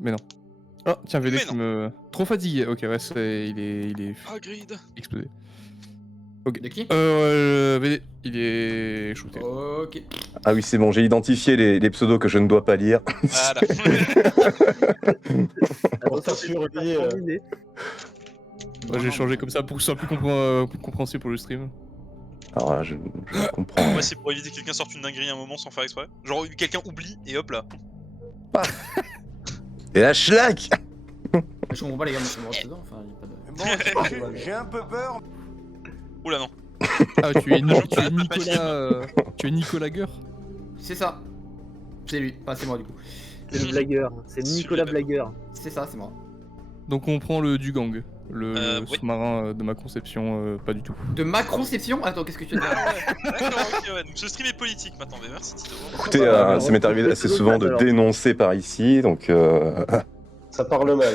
Mais non. Oh, tiens, VD Mais qui non. me... Trop fatigué. Ok, ouais, il est Hagrid. explosé. Ok. De qui VD, il est shooté. Ok. Ah oui, c'est bon, j'ai identifié les pseudos que je ne dois pas lire. Voilà. Attention, surveiller. Ouais, j'ai changé comme ça pour que ce soit plus compréhensible pour le stream. Alors là, je comprends. Moi, c'est pour éviter que quelqu'un sorte une dinguerie à un moment sans faire exprès. Genre, quelqu'un oublie et hop là. Et la schlag. Je comprends pas les gars, moi je me reste dedans, enfin y a pas de... Bon, j'ai un peu peur. Oula, non. Ah, tu es Nicolas... tu es Nicolas Gueur. C'est ça. C'est lui, enfin c'est moi du coup. C'est le blagueur. C'est Nicolas Blagueur. C'est ça, c'est moi. Donc on prend le Dugang. Le oui. sous-marin de ma conception, pas du tout. De ma conception. Attends, qu'est-ce que tu veux dire? D'accord, ok, ouais. Donc ce stream est politique maintenant, mais merci Tito. Écoutez, ça m'est arrivé assez c'est souvent local, de alors. dénoncer par ici, donc Ça parle mal.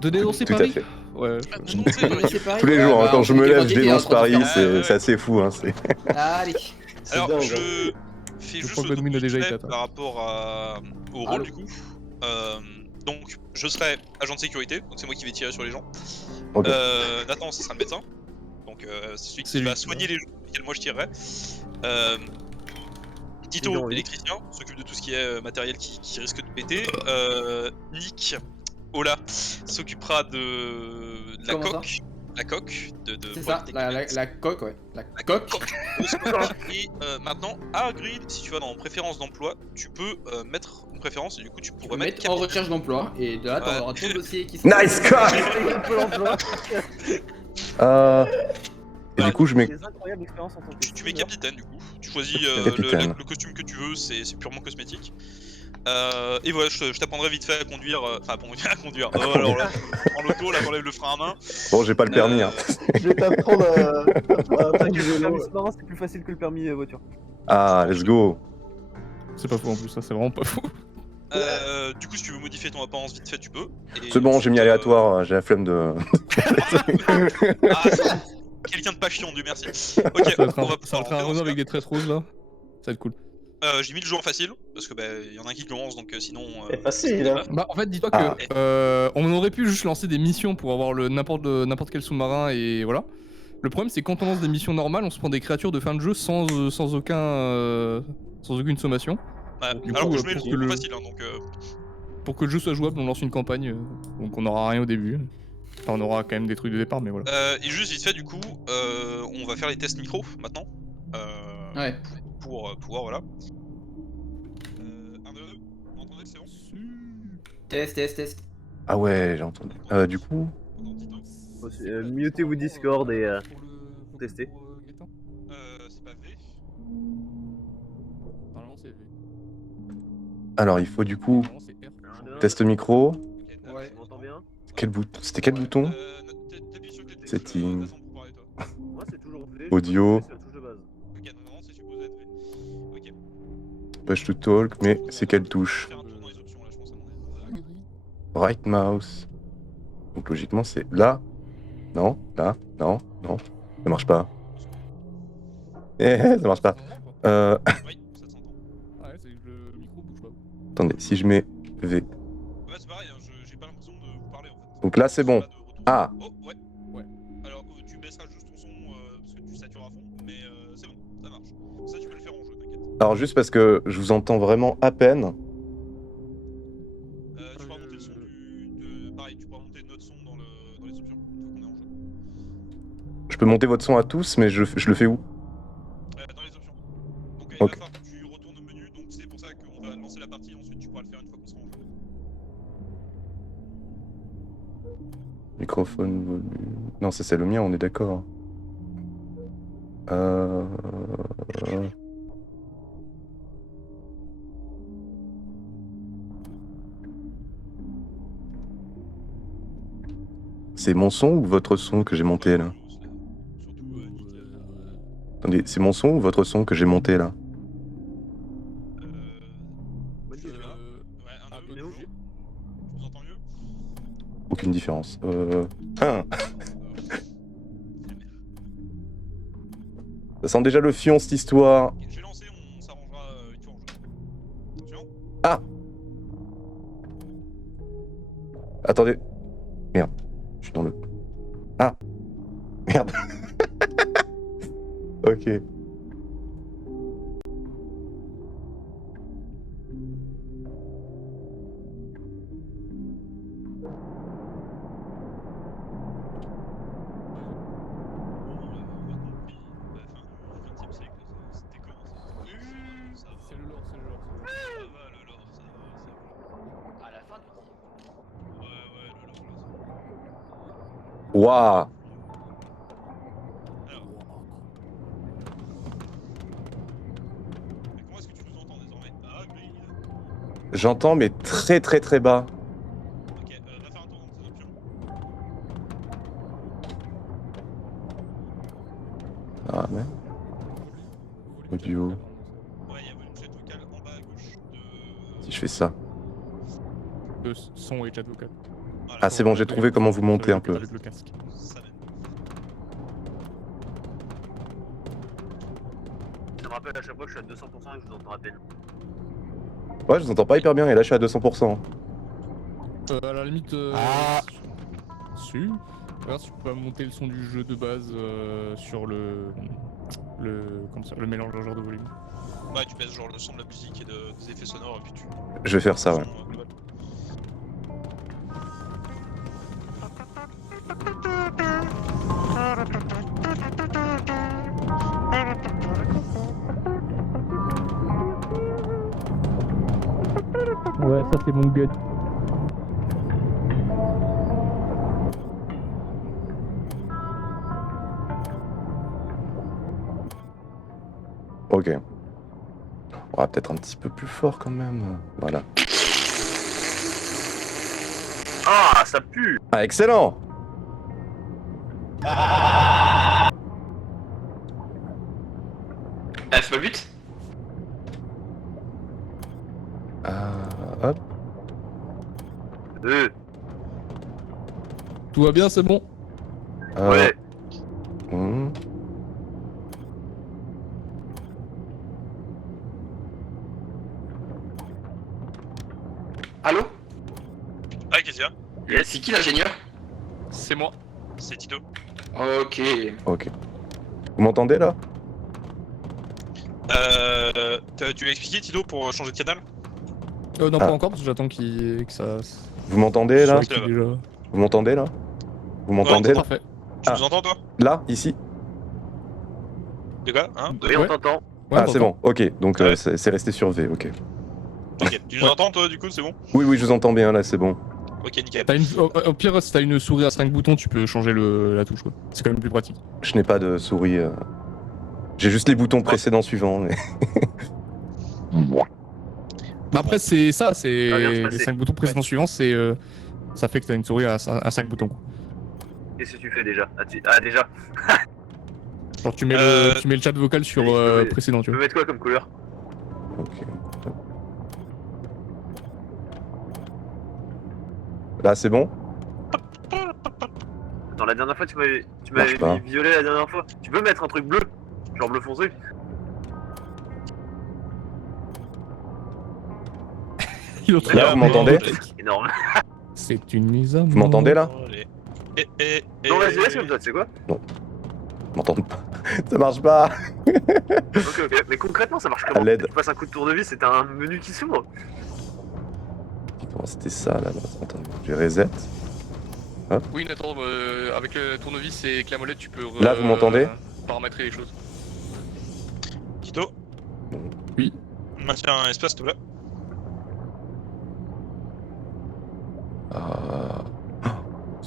De dénoncer tout à Paris. fait. Ouais. Non, c'est vrai. C'est pareil. Tous les jours, hein, quand je me lève, je dénonce Paris, Ah, ouais, c'est ouais. assez fou. Hein, c'est... Allez. C'est Alors, dingue. je fais Je juste crois que le Godwin a déjà trait été atteint. par rapport au rôle Allô. du coup. Donc, je serai agent de sécurité, donc c'est moi qui vais tirer sur les gens. Ok. Nathan, ce sera le médecin. Donc, c'est celui C'est qui lui. va soigner les gens sur lesquels moi je tirerai. Ils ont Tito, envie. électricien, s'occupe de tout ce qui est matériel qui risque de péter. Nick, Ola, s'occupera de la Comment ça coque. La coque de C'est pour ça, éviter que- la coque, ouais. La la coque. Et maintenant, Hagrid, si tu vas dans préférence d'emploi, tu peux mettre une préférence et du coup tu Tu pourrais peux mettre mettre en capitaine. recherche d'emploi et de là Ouais. t'auras ton dossier qui sera... Nice cock. Et du coup, je mets. Des incroyables expériences en tant que Tu mets streamer. capitaine du coup. Tu choisis Capitaine. le costume que tu veux, c'est purement cosmétique. Et voilà, je t'apprendrai vite fait à conduire. Enfin, à conduire. Oh, alors là, en l'auto, là, t'enlèves le frein à main. Bon, j'ai pas le permis. Hein. Je vais t'apprendre à faire du Le vélo. permis sous-marin, c'est plus facile que le permis voiture. Ah, let's go. C'est pas faux en plus, ça c'est vraiment pas faux. Du coup, si tu veux modifier ton apparence vite fait, tu peux. Et C'est bon, j'ai mis ensuite, aléatoire, j'ai la flemme de. Ah, ça, quelqu'un de pas chiant, Dieu merci. Ok, Ça va être on va un pouvoir train Renault avec des tresses roses là. Ça va être cool. J'ai mis le jeu en facile, parce que bah, y en a un qui commence, donc sinon... C'est facile, hein. Bah en fait dis-toi Ah. que on aurait pu juste lancer des missions pour avoir n'importe quel sous-marin et voilà. Le problème c'est que quand on lance des missions normales, on se prend des créatures de fin de jeu sans aucune sommation. Ouais, Du alors coup, que je mets le pour jeu que en le- facile, hein, donc... Pour que le jeu soit jouable, on lance une campagne, donc on aura rien au début. Enfin, on aura quand même des trucs de départ, mais voilà. Et juste vite fait, du coup, on va faire les tests micro, maintenant. Ouais. Pour pouvoir, voilà. 1, 2, vous m'entendez, c'est bon? Test. Ah ouais, j'ai entendu. Du coup, On entend Tito. Mutez-vous Discord et testez. C'est pas V. Normalement c'est V. alors il faut du coup Normalement c'est R. test micro. Ok, Ouais. Tu m'entends bien? Quel bouton? C'était quel bouton? T'appuies sur quel Setting. façon pour parler, toi. Moi c'est toujours V. Audio. C'est la touche de base. Ok, normalement c'est supposé être V. Ok. Push to talk, mais c'est quelle touche? Faire un tour dans les options, là, je pense, à mon avis. Right mouse. Donc logiquement c'est là. Non, là, non, non. Ça marche pas. Ça marche pas. Oui, ça s'entend. Ah ouais, c'est que le micro bouge pas. Attendez, si je mets V. Ouais, c'est pareil, hein, j'ai pas l'impression de vous parler, en fait. Donc là c'est bon. Pas de retour. Ah. Oh, ouais. Ouais. Alors, tu baisseras juste ton son parce que tu satures à fond, mais c'est bon, ça marche. Ça, tu peux le faire en jeu, t'inquiète. Alors juste parce que je vous entends vraiment à peine. Tu pourras monter le son pareil, tu pourras monter notre son dans les options, une fois qu'on est en jeu. Je peux monter votre son à tous, mais je le fais où? Dans les options. Donc, il Ok. va falloir que tu retournes au menu, donc c'est pour ça qu'on va lancer la partie, ensuite tu pourras le faire une fois qu'on sera en jeu. Microphone, volume. Non, ça c'est le mien, on est d'accord. C'est mon son ou votre son que j'ai monté là? Surtout, Nick. Attendez, c'est mon son ou votre son que j'ai monté là? Bonne question. Ouais, un peu. mais où? Je vous entends mieux? Aucune différence. Ça sent déjà le fion cette histoire. Ok, je vais lancer, on s'arrangera une fois en jeu. Attention. Ah. Attendez. Merde. Je suis dans le... Ah. Merde. Ok. C'est le lore, c'est le lore. À la fin du Waouh. Comment est-ce que tu nous entends désormais? Ah, Green. J'entends, mais très très très bas. Ok, va faire un tour dans tes options. Ah, mais... Audio. Ouais, il y a volume chat vocal en bas à gauche de. Si je fais ça. De son et chat vocal. Voilà, Ah, c'est bon, j'ai trouvé comment vous monter un peu. Avec le casque. ça mène. Ça me rappelle à chaque fois que je suis à 200% et que je vous entends à peine. Ouais, je vous entends pas hyper bien, et là je suis à 200%. À la limite. Ah. Si. Regarde si tu peux monter le son du jeu de base sur comme ça, le mélangeur de volume. Ouais, tu baisses genre le son de la musique et des effets sonores et puis tu. Je vais faire ça, ouais. Son, global. Ouais, ça c'est mon gut. Ok. On va peut-être un petit peu plus fort quand même. Voilà. Ah, ça pue. Ah, excellent! Ah, c'est pas le but? Hop. Tout va bien, c'est bon? Ouais. hmm. Allô? Ah, qu'est-ce qu'il y a? Yes. C'est qui l'ingénieur? C'est moi. C'est Tito. Ok. Ok. Vous m'entendez là? Tu l'as expliqué Tito pour changer de canal? Non, Ah. pas encore parce que j'attends que ça. Vous m'entendez là? soit actif déjà. Vous m'entendez là? Vous m'entendez là? Parfait. Tu Ah. nous entends toi? Là? Ici? De quoi? Hein? Oui, Ouais. on t'entend. Ouais, Ah, c'est bon. Ok. Donc Ouais. c'est resté sur V. Ok. Ok. Tu nous Ouais. entends toi du coup, c'est bon? Oui, oui, je vous entends bien là, c'est bon. Ok, nickel. Au pire, si t'as une souris à 5 boutons, tu peux changer la touche. Quoi. C'est quand même plus pratique. Je n'ai pas de souris. J'ai juste les boutons précédents suivants. Mais... Bah après, c'est ça, c'est Ça va bien se les passer. 5 boutons précédents suivants, c'est ça fait que t'as une souris à 5 boutons. Quoi. Qu'est-ce que tu fais déjà? Ah, déjà. Genre tu mets, tu mets le chat vocal sur Oui, oui. précédent, tu Tu peux vois. mettre quoi comme couleur? Ok. Là, c'est bon? Attends, la dernière fois tu m'avais Marche pas. mis violet la dernière fois. Tu peux mettre un truc bleu? Genre bleu foncé? Là, vous m'entendez? Énorme. C'est une mise à mort. Vous m'entendez là? Allez. Non, vas-y, laisse comme ça, tu sais quoi? Vous m'entendez pas? Ça marche pas! Ok, ok. Mais concrètement, ça marche comment? l'aide. Tu passes un coup de tournevis et t'as un menu qui s'ouvre. Putain, c'était ça là. Attends, j'ai reset. Oui, Nathan, avec le tournevis et avec la molette, tu peux. Là, vous m'entendez? Paramétrer les choses. Tito? Oui. Maintiens un espace s'il te plaît.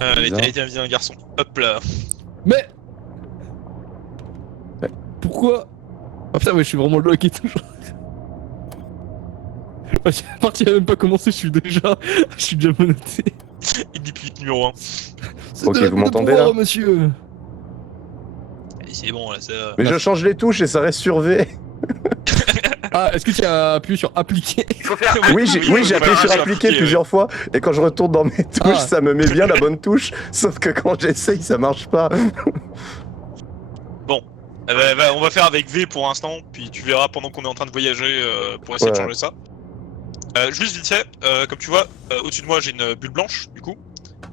Allez, t'as un garçon. Hop là. Mais Ouais. Pourquoi? Ah putain, ouais, je suis vraiment bloqué toujours. La partie a même pas commencé, je suis déjà menotté. Inipute numéro 1. C'est Ok, de la vous coupe de m'entendez, pouvoir, là monsieur. Allez, c'est bon là, ça. Mais je change les touches et ça reste sur V. Ah, est-ce que tu as appuyé sur appliquer? Il faut faire. Oui, j'ai appuyé sur appliquer plusieurs fois et quand je retourne dans mes touches, Ah. ça me met bien la bonne touche. Sauf que quand j'essaye, ça marche pas. On va faire avec V pour l'instant, puis tu verras pendant qu'on est en train de voyager pour essayer de Ouais. changer ça. Juste vite fait, comme tu vois, au-dessus de moi j'ai une bulle blanche, du coup.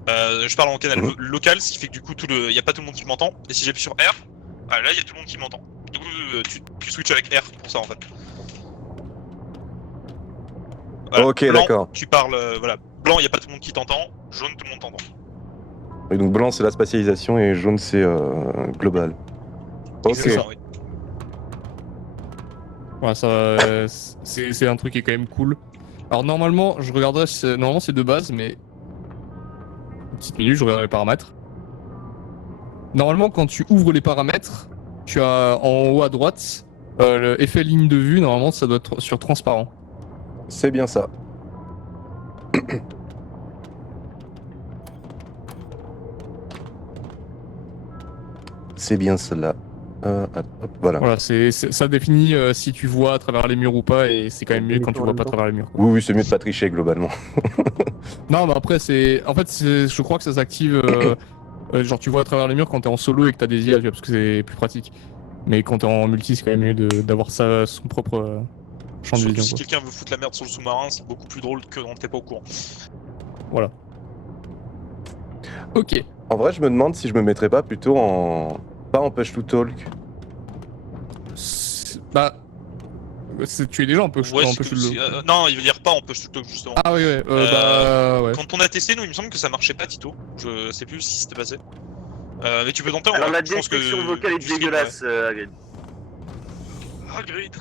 Je parle en canal local, ce qui fait que du coup, y a pas tout le monde qui m'entend. Et si j'appuie sur R, là, il y a tout le monde qui m'entend. Du coup, tu switches avec R pour ça en fait. Voilà. Ok, Blanc, d'accord. tu parles, voilà. Blanc, il y a pas tout le monde qui t'entend. Jaune, tout le monde t'entend. Et donc blanc c'est la spatialisation et jaune c'est global. Ok. Exactement, oui. Ouais, ça, c'est un truc qui est quand même cool. Alors normalement, je regarderais, normalement c'est de base, mais une petite minute, je regarderai les paramètres. Normalement, quand tu ouvres les paramètres, tu as en haut à droite le effet ligne de vue. Normalement, ça doit être sur transparent. C'est bien ça. C'est bien cela. Hop, voilà. Voilà, ça définit si tu vois à travers les murs ou pas, et c'est quand même mieux quand tu vois pas à travers les murs. Oui, oui, c'est mieux de pas tricher globalement. Non, mais après, je crois que ça s'active. Genre, tu vois à travers les murs quand t'es en solo et que t'as des IA, tu vois, parce que c'est plus pratique. Mais quand t'es en multi, c'est quand même mieux d'avoir ça, son propre champ de Surtout vision. si Quoi. quelqu'un veut foutre la merde sur le sous-marin, c'est beaucoup plus drôle que quand t'es pas au courant. Voilà. Ok. En vrai, je me demande si je me mettrais pas plutôt en. Pas en push to talk. Bah. Tu es déjà un peu Ouais, en c'est push que- to c'est- talk. non, il veut dire pas en push to talk justement. Ah oui, ouais. Bah. Ouais. Quand on a testé, nous, il me semble que ça marchait pas, Tito. Je sais plus si c'était passé. Mais tu peux tenter. Alors la je pense que description vocale est du stream, dégueulasse, Hagrid. ouais. Hagrid.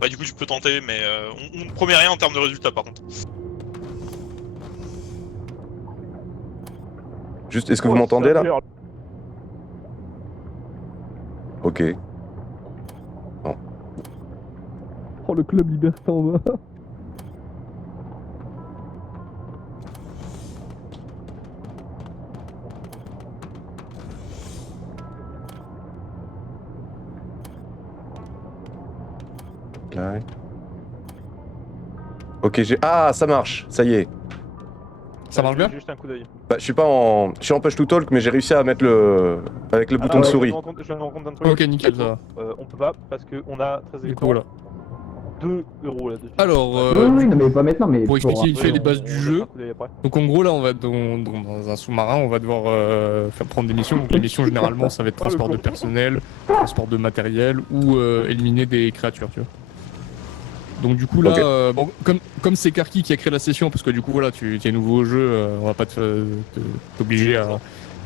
Bah du coup tu peux tenter, mais on ne promet rien en termes de résultats par contre. Juste, est-ce que vous m'entendez là? Ok. Oh, le club libertin en bas. Là. Ok, j'ai. Ah, ça marche, ça y est. Ça marche bien? Juste un coup d'œil. Bah, je suis pas en. Je suis en push to talk, mais j'ai réussi à mettre le. Avec le bouton de souris. Je viens de me rendre compte d'un truc. Ok, nickel, ça va. On peut pas parce qu'on a très Du coup, voilà. 2 euros là-dessus. Alors, Oui, non, mais pas maintenant, mais. pour expliquer vite fait les bases on du jette jeu. un coup d'œil après. Donc en gros là on va être dans un sous-marin, on va devoir faire prendre des missions. Donc les missions généralement ça va être transport de personnel, transport de matériel ou éliminer des créatures, tu vois. Donc du coup là, Ok. bon, comme c'est Karki qui a créé la session, parce que du coup voilà tu es nouveau au jeu, on va pas t'obliger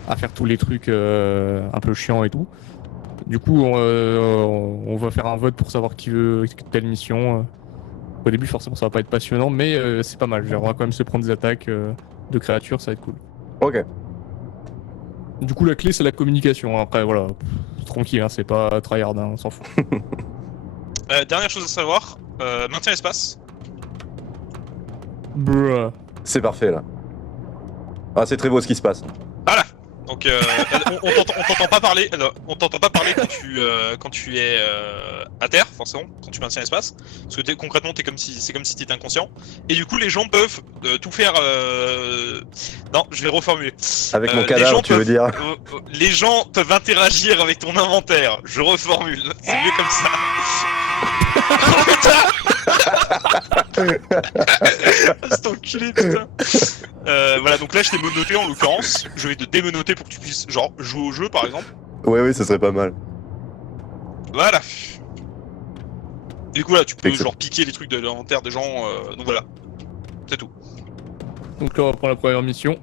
à faire tous les trucs un peu chiants et tout. Du coup on va faire un vote pour savoir qui veut telle mission. Au début, forcément, ça va pas être passionnant, mais c'est pas mal. Genre, on va quand même se prendre des attaques de créatures, ça va être cool. Ok. Du coup, la clé, c'est la communication. Après, voilà, tranquille, hein, c'est pas tryhard, hein, on s'en fout. Dernière chose à savoir, maintien espace. Bruh. C'est parfait là. Ah, c'est très beau ce qui se passe. Voilà. Donc on t'entend pas parler. On t'entend pas parler quand tu es à terre, forcément, quand tu maintiens l'espace, parce que concrètement c'est comme si t'étais inconscient. Et du coup les gens peuvent tout faire. Non, je vais reformuler. Avec mon les cadavre, gens tu veux dire. Les gens peuvent interagir avec ton inventaire. Je reformule. C'est mieux comme ça. C'est enculé, putain. Voilà, donc là je t'ai monoté en l'occurrence. Je vais te démonoter pour que tu puisses genre jouer au jeu par exemple. Oui, ça serait pas mal. Voilà. Du coup là tu peux Excellent. genre piquer les trucs de l'inventaire des gens. Donc voilà. C'est tout. Donc là, on va prendre la première mission.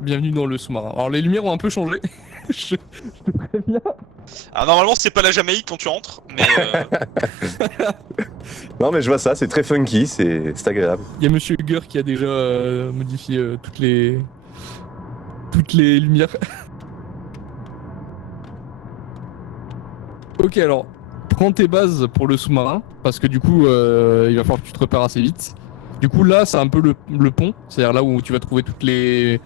Bienvenue dans le sous-marin. Alors, les lumières ont un peu changé. je te préviens. Alors normalement c'est pas la Jamaïque quand tu rentres, mais Non, mais je vois ça, c'est très funky, c'est agréable. Il y a Monsieur Hugger qui a déjà modifié toutes les lumières. Ok, alors prends tes bases pour le sous-marin parce que du coup il va falloir que tu te repères assez vite. Du coup là c'est un peu le pont, c'est-à-dire là où tu vas trouver toutes les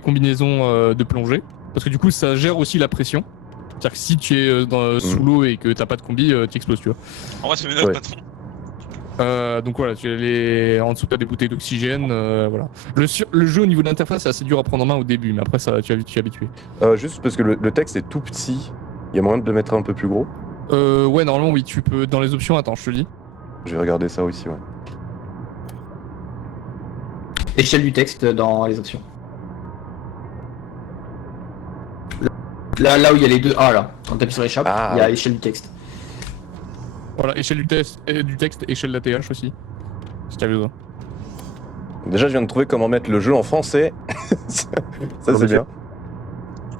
combinaisons de plongée parce que du coup ça gère aussi la pression. C'est-à-dire que si tu es sous l'eau et que t'as pas de combi, tu exploses, tu vois. en vrai c'est mes notes Ouais. patron. Donc voilà, en dessous t'as des bouteilles d'oxygène, voilà. Le jeu au niveau de l'interface c'est assez dur à prendre en main au début, mais après ça tu es habitué. Juste parce que le texte est tout petit, il y a moyen de le mettre un peu plus gros. Ouais, normalement oui, tu peux dans les options. Attends, je te dis. Je vais regarder ça aussi, ouais. Échelle du texte dans les options. Là où il y a les deux A là, quand t'appuies sur échappe, Ah, il y a oui. échelle du texte. Voilà, échelle du texte, échelle d'ATH aussi. Si t'as besoin. Déjà, je viens de trouver comment mettre le jeu en français. Ça, c'est bien.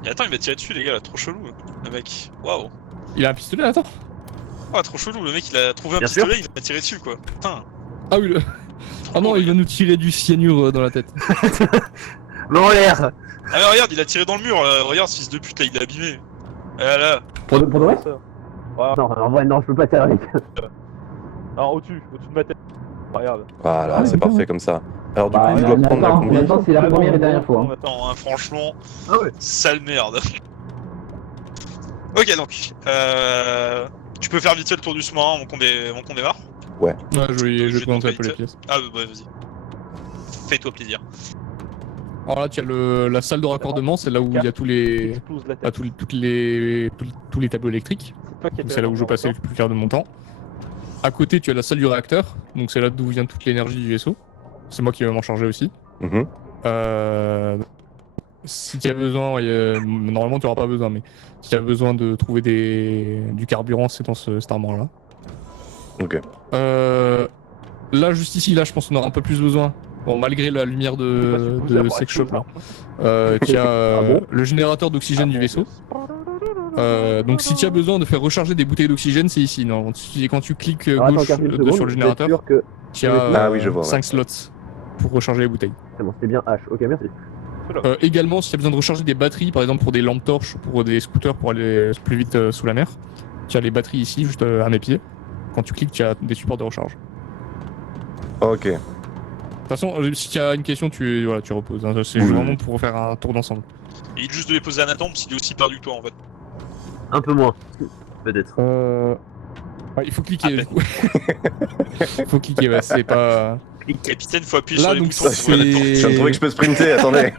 Et attends, il m'a tiré dessus, les gars, là, trop chelou, le mec. Waouh. Il a un pistolet, attends. Ah, trop chelou, le mec, il a trouvé un Bien pistolet, il m'a tiré dessus, quoi. Putain. Ah oui, ah non, il va nous tirer du cyanure dans la tête. Mais en l'air. Ah, mais regarde, il a tiré dans le mur, là. Regarde, ce fils de pute, là, il l'a abîmé. Ah là. Pour de vrai? Non, en vrai, non, je peux pas tirer avec. Non, au-dessus de ma tête. Regarde. Voilà, Ah, c'est d'accord. parfait comme ça. Alors, du Bah, coup, je dois prendre la attends, combi. c'est la première et dernière fois. Hein. Attends, hein, franchement, Ah ouais. sale merde. Ok, donc, tu peux faire vite fait le tour du sous-marin avant qu'on démarre. Ouais, je vais J'ai commencer à demandé peu les vite pièces. Ah, bah, vas-y. Fais-toi plaisir. Alors là, tu as la salle de raccordement, c'est là où il y a tous les, Explose la bah, tête. tous les tableaux électriques. C'est toi qui as Donc fait c'est là la où je passais le plus clair de mon temps. À côté, tu as la salle du réacteur, donc c'est là d'où vient toute l'énergie du vaisseau. C'est moi qui vais m'en charger aussi. Mhm. Si tu as besoin, normalement tu n'auras pas besoin, mais si tu as besoin de trouver du carburant, c'est dans cet armoire-là. Ok. Là, juste ici, là, je pense qu'on aura un peu plus besoin. Bon, malgré la lumière de Sex Shop, là. Tu as le générateur d'oxygène du vaisseau. Donc si tu as besoin de faire recharger des bouteilles d'oxygène, c'est ici. Non, quand tu cliques gauche sur le générateur, tu as Ah oui, je vois, 5 ouais. slots pour recharger les bouteilles. C'est bon, c'était bien H. Ok, merci. Également, si tu as besoin de recharger des batteries, par exemple pour des lampes torches, pour des scooters pour aller plus vite sous la mer, tu as les batteries ici, juste à mes pieds. Quand tu cliques, tu as des supports de recharge. Ok. De toute façon, si tu as une question, tu reposes. Hein. C'est Oui. vraiment pour faire un tour d'ensemble. Et il juste de les poser à Nathan, parce qu'il est aussi perdu que toi, en fait. Un peu moins. Peut-être. Ouais, il faut cliquer. À Du coup. Il faut cliquer, ouais, c'est pas. Capitaine, faut appuyer Là, sur les donc, boutons pour c'est- ouvrir la porte. Je viens de trouver que je peux sprinter, attendez.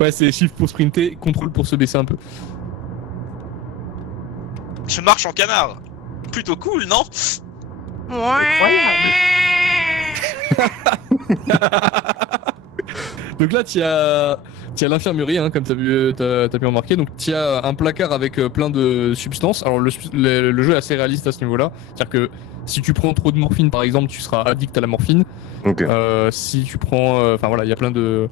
Ouais, c'est shift pour sprinter, contrôle pour se baisser un peu. Je marche en canard. Plutôt cool, non? Donc là, tu as l'infirmerie, hein, comme tu as pu remarquer. Donc tu as un placard avec plein de substances. Alors le jeu est assez réaliste à ce niveau-là. C'est-à-dire que si tu prends trop de morphine, par exemple, tu seras addict à la morphine. Ok. Si tu prends... Enfin voilà, il y a plein de...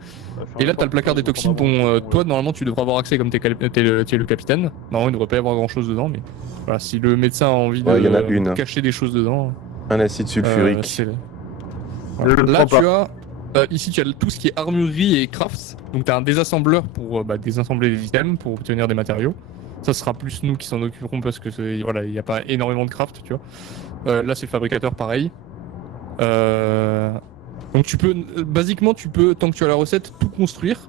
Et là, tu as le placard des toxines dont toi, normalement, tu devrais avoir accès comme tu es le capitaine. Normalement, il ne devrait pas y avoir grand-chose dedans, mais... Voilà, si le médecin a envie Ouais, il y en a de une. cacher des choses dedans... Un acide sulfurique. c'est- Ne le Là, prends tu as... ici, tu as tout ce qui est armurerie et crafts. Donc, tu as un désassembleur pour désassembler les items, pour obtenir des matériaux. Ça sera plus nous qui s'en occuperons parce que voilà, il n'y a pas énormément de craft, tu vois. Là, c'est le fabricateur, pareil. Donc, basiquement, tu peux, tant que tu as la recette, tout construire.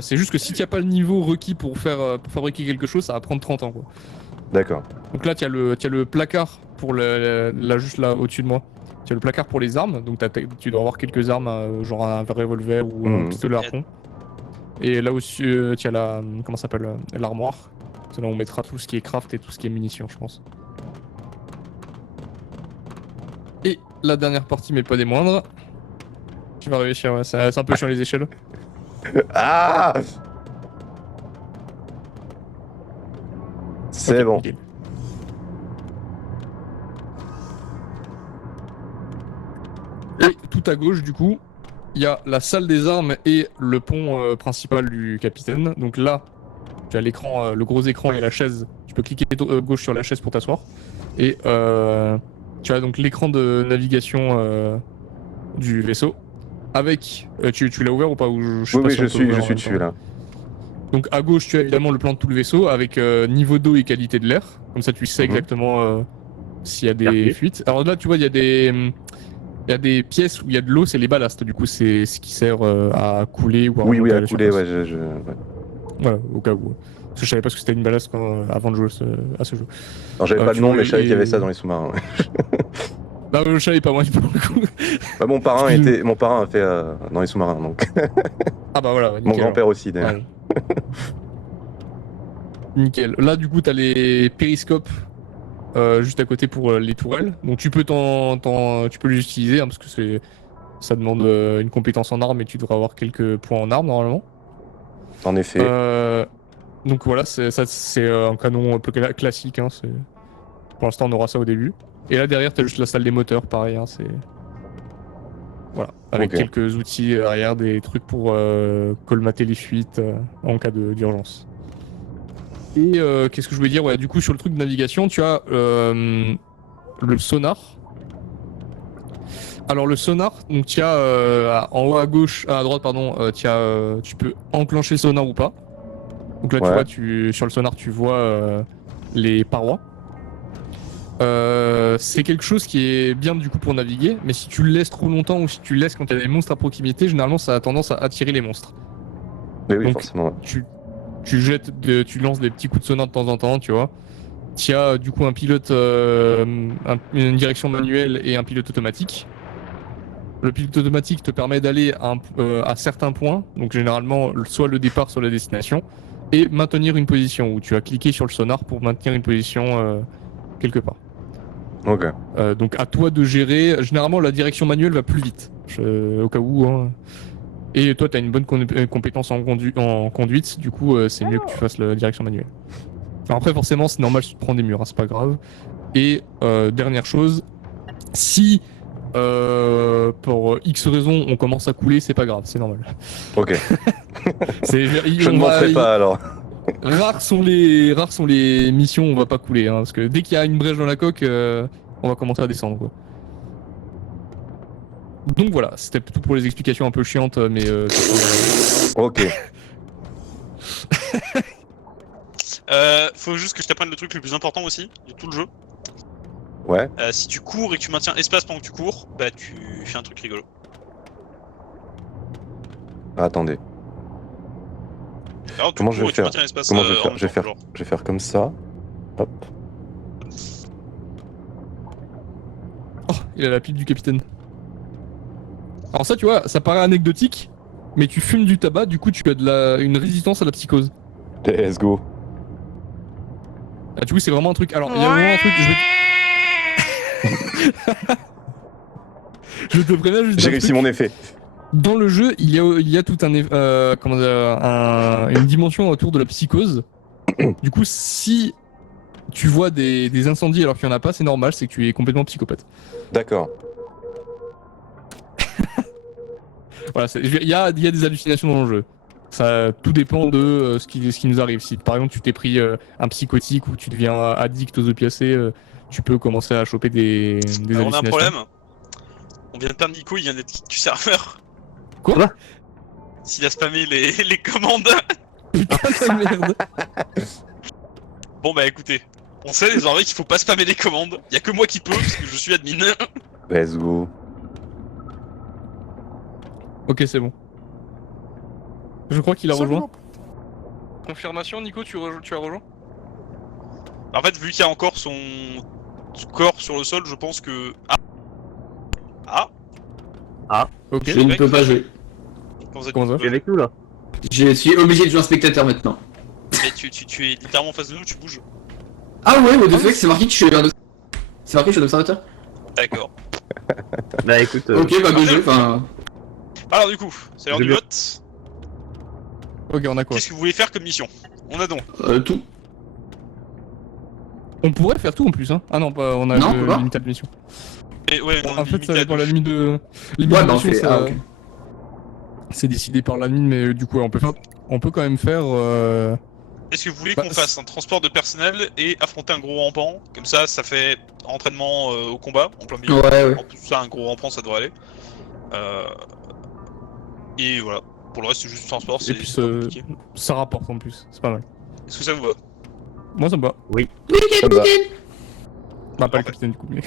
C'est juste que si tu n'as pas le niveau requis pour fabriquer quelque chose, ça va prendre 30 ans, quoi. D'accord. Donc là, tu as le placard pour là, juste là, au-dessus de moi. Tu as le placard pour les armes, donc tu dois avoir quelques armes, genre un revolver ou un Mhm. pistolet harpon. Et là aussi, tu as comment ça s'appelle, l'armoire. C'est là où on mettra tout ce qui est craft et tout ce qui est munitions, je pense. Et la dernière partie, mais pas des moindres. Tu vas réussir, ouais, c'est un peu chiant les échelles. Ah C'est Ok, bon. nickel. Et tout à gauche, du coup, il y a la salle des armes et le pont principal du capitaine. Donc là, tu as l'écran, le gros écran et la chaise. Tu peux cliquer gauche sur la chaise pour t'asseoir. Et tu as donc l'écran de navigation du vaisseau. Avec. Tu l'as ouvert ou pas ou je sais Oui, pas oui, si on peut je suis ouvrir en même dessus temps. là. Donc à gauche, tu as évidemment le plan de tout le vaisseau avec niveau d'eau et qualité de l'air. Comme ça, tu sais Mhm. exactement s'il y a des Parfait. fuites. Alors là, tu vois, il y a des pièces où il y a de l'eau, c'est les ballasts. Du coup, c'est ce qui sert à couler ou à Oui, oui, remonter à la couler, surface. ouais, ouais. Voilà, au cas où. Parce que je savais pas ce que c'était une ballast avant de jouer à ce jeu. Alors j'avais pas tu le nom, vois, mais je savais qu'il y avait et- ça dans les sous-marins. Ouais. Bah, je savais pas, moi, pour le coup. Bah, mon parrain a fait dans les sous-marins, donc. Ah bah voilà, ouais, Mon nickel, grand-père aussi, d'ailleurs. Ouais. Nickel. Là, du coup, t'as les périscopes juste à côté pour les tourelles. Donc, tu peux les utiliser hein, parce que Ça demande une compétence en armes et tu devrais avoir quelques points en armes normalement. En effet. Donc voilà, c'est un canon un peu classique. Hein, pour l'instant, on aura ça au début. Et là derrière, t'as juste la salle des moteurs, pareil. Hein, voilà, avec Ok. quelques outils arrière, des trucs pour colmater les fuites en cas d'urgence. Et qu'est-ce que je voulais dire? Ouais, du coup, sur le truc de navigation, tu as le sonar. Alors le sonar, donc tu as en haut à gauche, à droite pardon, tu peux enclencher le sonar ou pas. Donc là Ouais. tu vois, sur le sonar tu vois les parois. C'est quelque chose qui est bien du coup pour naviguer, mais si tu le laisses trop longtemps ou si tu le laisses quand il y a des monstres à proximité, généralement ça a tendance à attirer les monstres. Mais oui, Donc, forcément. Ouais. tu lances des petits coups de sonar de temps en temps, tu vois. Tu as du coup un pilote, une direction manuelle et un pilote automatique. Le pilote automatique te permet d'aller à certains points, donc généralement soit le départ, soit la destination, et maintenir une position où tu as cliqué sur le sonar pour maintenir une position quelque part. Ok. Donc à toi de gérer. Généralement, la direction manuelle va plus vite, au cas où. Hein. Et toi, tu as une bonne compétence en conduite, du coup, c'est mieux que tu fasses la direction manuelle. Alors après, forcément, c'est normal, tu te prends des murs, hein, c'est pas grave. Et dernière chose, si pour X raisons on commence à couler, c'est pas grave, c'est normal. Ok. Je ne on va- monterai pas alors. Rares sont les missions où on va pas couler, hein, parce que dès qu'il y a une brèche dans la coque, on va commencer à descendre. Quoi. Donc voilà, c'était tout pour les explications un peu chiantes, mais Ok. Faut juste que je t'apprenne le truc le plus important aussi de tout le jeu. Ouais. Si tu cours et que tu maintiens espace pendant que tu cours, bah tu fais un truc rigolo. Attendez. Alors tu Comment je cours vais et tu faire? maintiens l'espace Comment je vais en faire? même Je vais temps, faire. genre. Je vais faire comme ça. Hop. oh, il a la pipe du capitaine. Alors ça, tu vois, ça paraît anecdotique, mais tu fumes du tabac, du coup, tu as une résistance à la psychose. Let's go. Ah, du coup, c'est vraiment un truc. Alors, il y a vraiment un truc. Je te préviens juste. J'ai d'un réussi truc. mon effet. Dans le jeu, il y a tout comment dire, une dimension autour de la psychose. Du coup, si tu vois des incendies alors qu'il n'y en a pas, c'est normal, c'est que tu es complètement psychopathe. D'accord. Voilà, il y a des hallucinations dans le jeu. Ça, tout dépend de ce qui nous arrive. Si par exemple tu t'es pris un psychotique ou tu deviens addict aux opiacés, tu peux commencer à choper des Alors on a un hallucinations. problème. On vient de perdre Nico, il vient d'être kick du serveur. Quoi? S'il a spammé les commandes. Putain de merde. Bon bah écoutez, on sait désormais qu'il faut pas spammer les commandes. Y a que moi qui peux parce que je suis admin. Let's go. Ok, c'est bon. Je crois qu'il a rejoint. Confirmation, Nico, tu as rejoint? En fait, vu qu'il y a encore son corps sur le sol, je pense que. Ok. Je ne peux pas jouer. Comment ça, Comment ça tu Tu es peux- avec nous là? Je suis obligé de jouer en spectateur maintenant. Mais tu es littéralement en face de nous, tu bouges. Ah ouais, what the fuck, c'est marqué que je suis un... C'est marqué que je suis un observateur. D'accord. Bah écoute. Ok, bah go jeu, enfin... Alors du coup, c'est l'heure Je du vais- vote. Ok, on a quoi? Qu'est-ce que vous voulez faire comme mission? On a donc. tout. On pourrait faire tout en plus, hein. Ah non, on a Non, on peut pas. limite de mission. Et ouais, on En fait, ça limite à dépend deux. la limite de. Ouais, bah on Limitation, fait... Ah ok. c'est décidé par l'admin, mais du coup, on peut quand même faire. Est-ce que vous voulez Bah, qu'on fasse un transport de personnel et affronter un gros rampant? Comme ça fait entraînement au combat, en plein milieu. Ouais, ouais. En plus, ça, un gros rampant, ça devrait aller. Et voilà. Pour le reste, c'est juste transport, c'est puis, c'est pas compliqué. Ça rapporte en plus, c'est pas mal. Est-ce que ça vous va? Moi, ça me va. Ça me va. Bah, pas le Parfait. capitaine du coup, mais.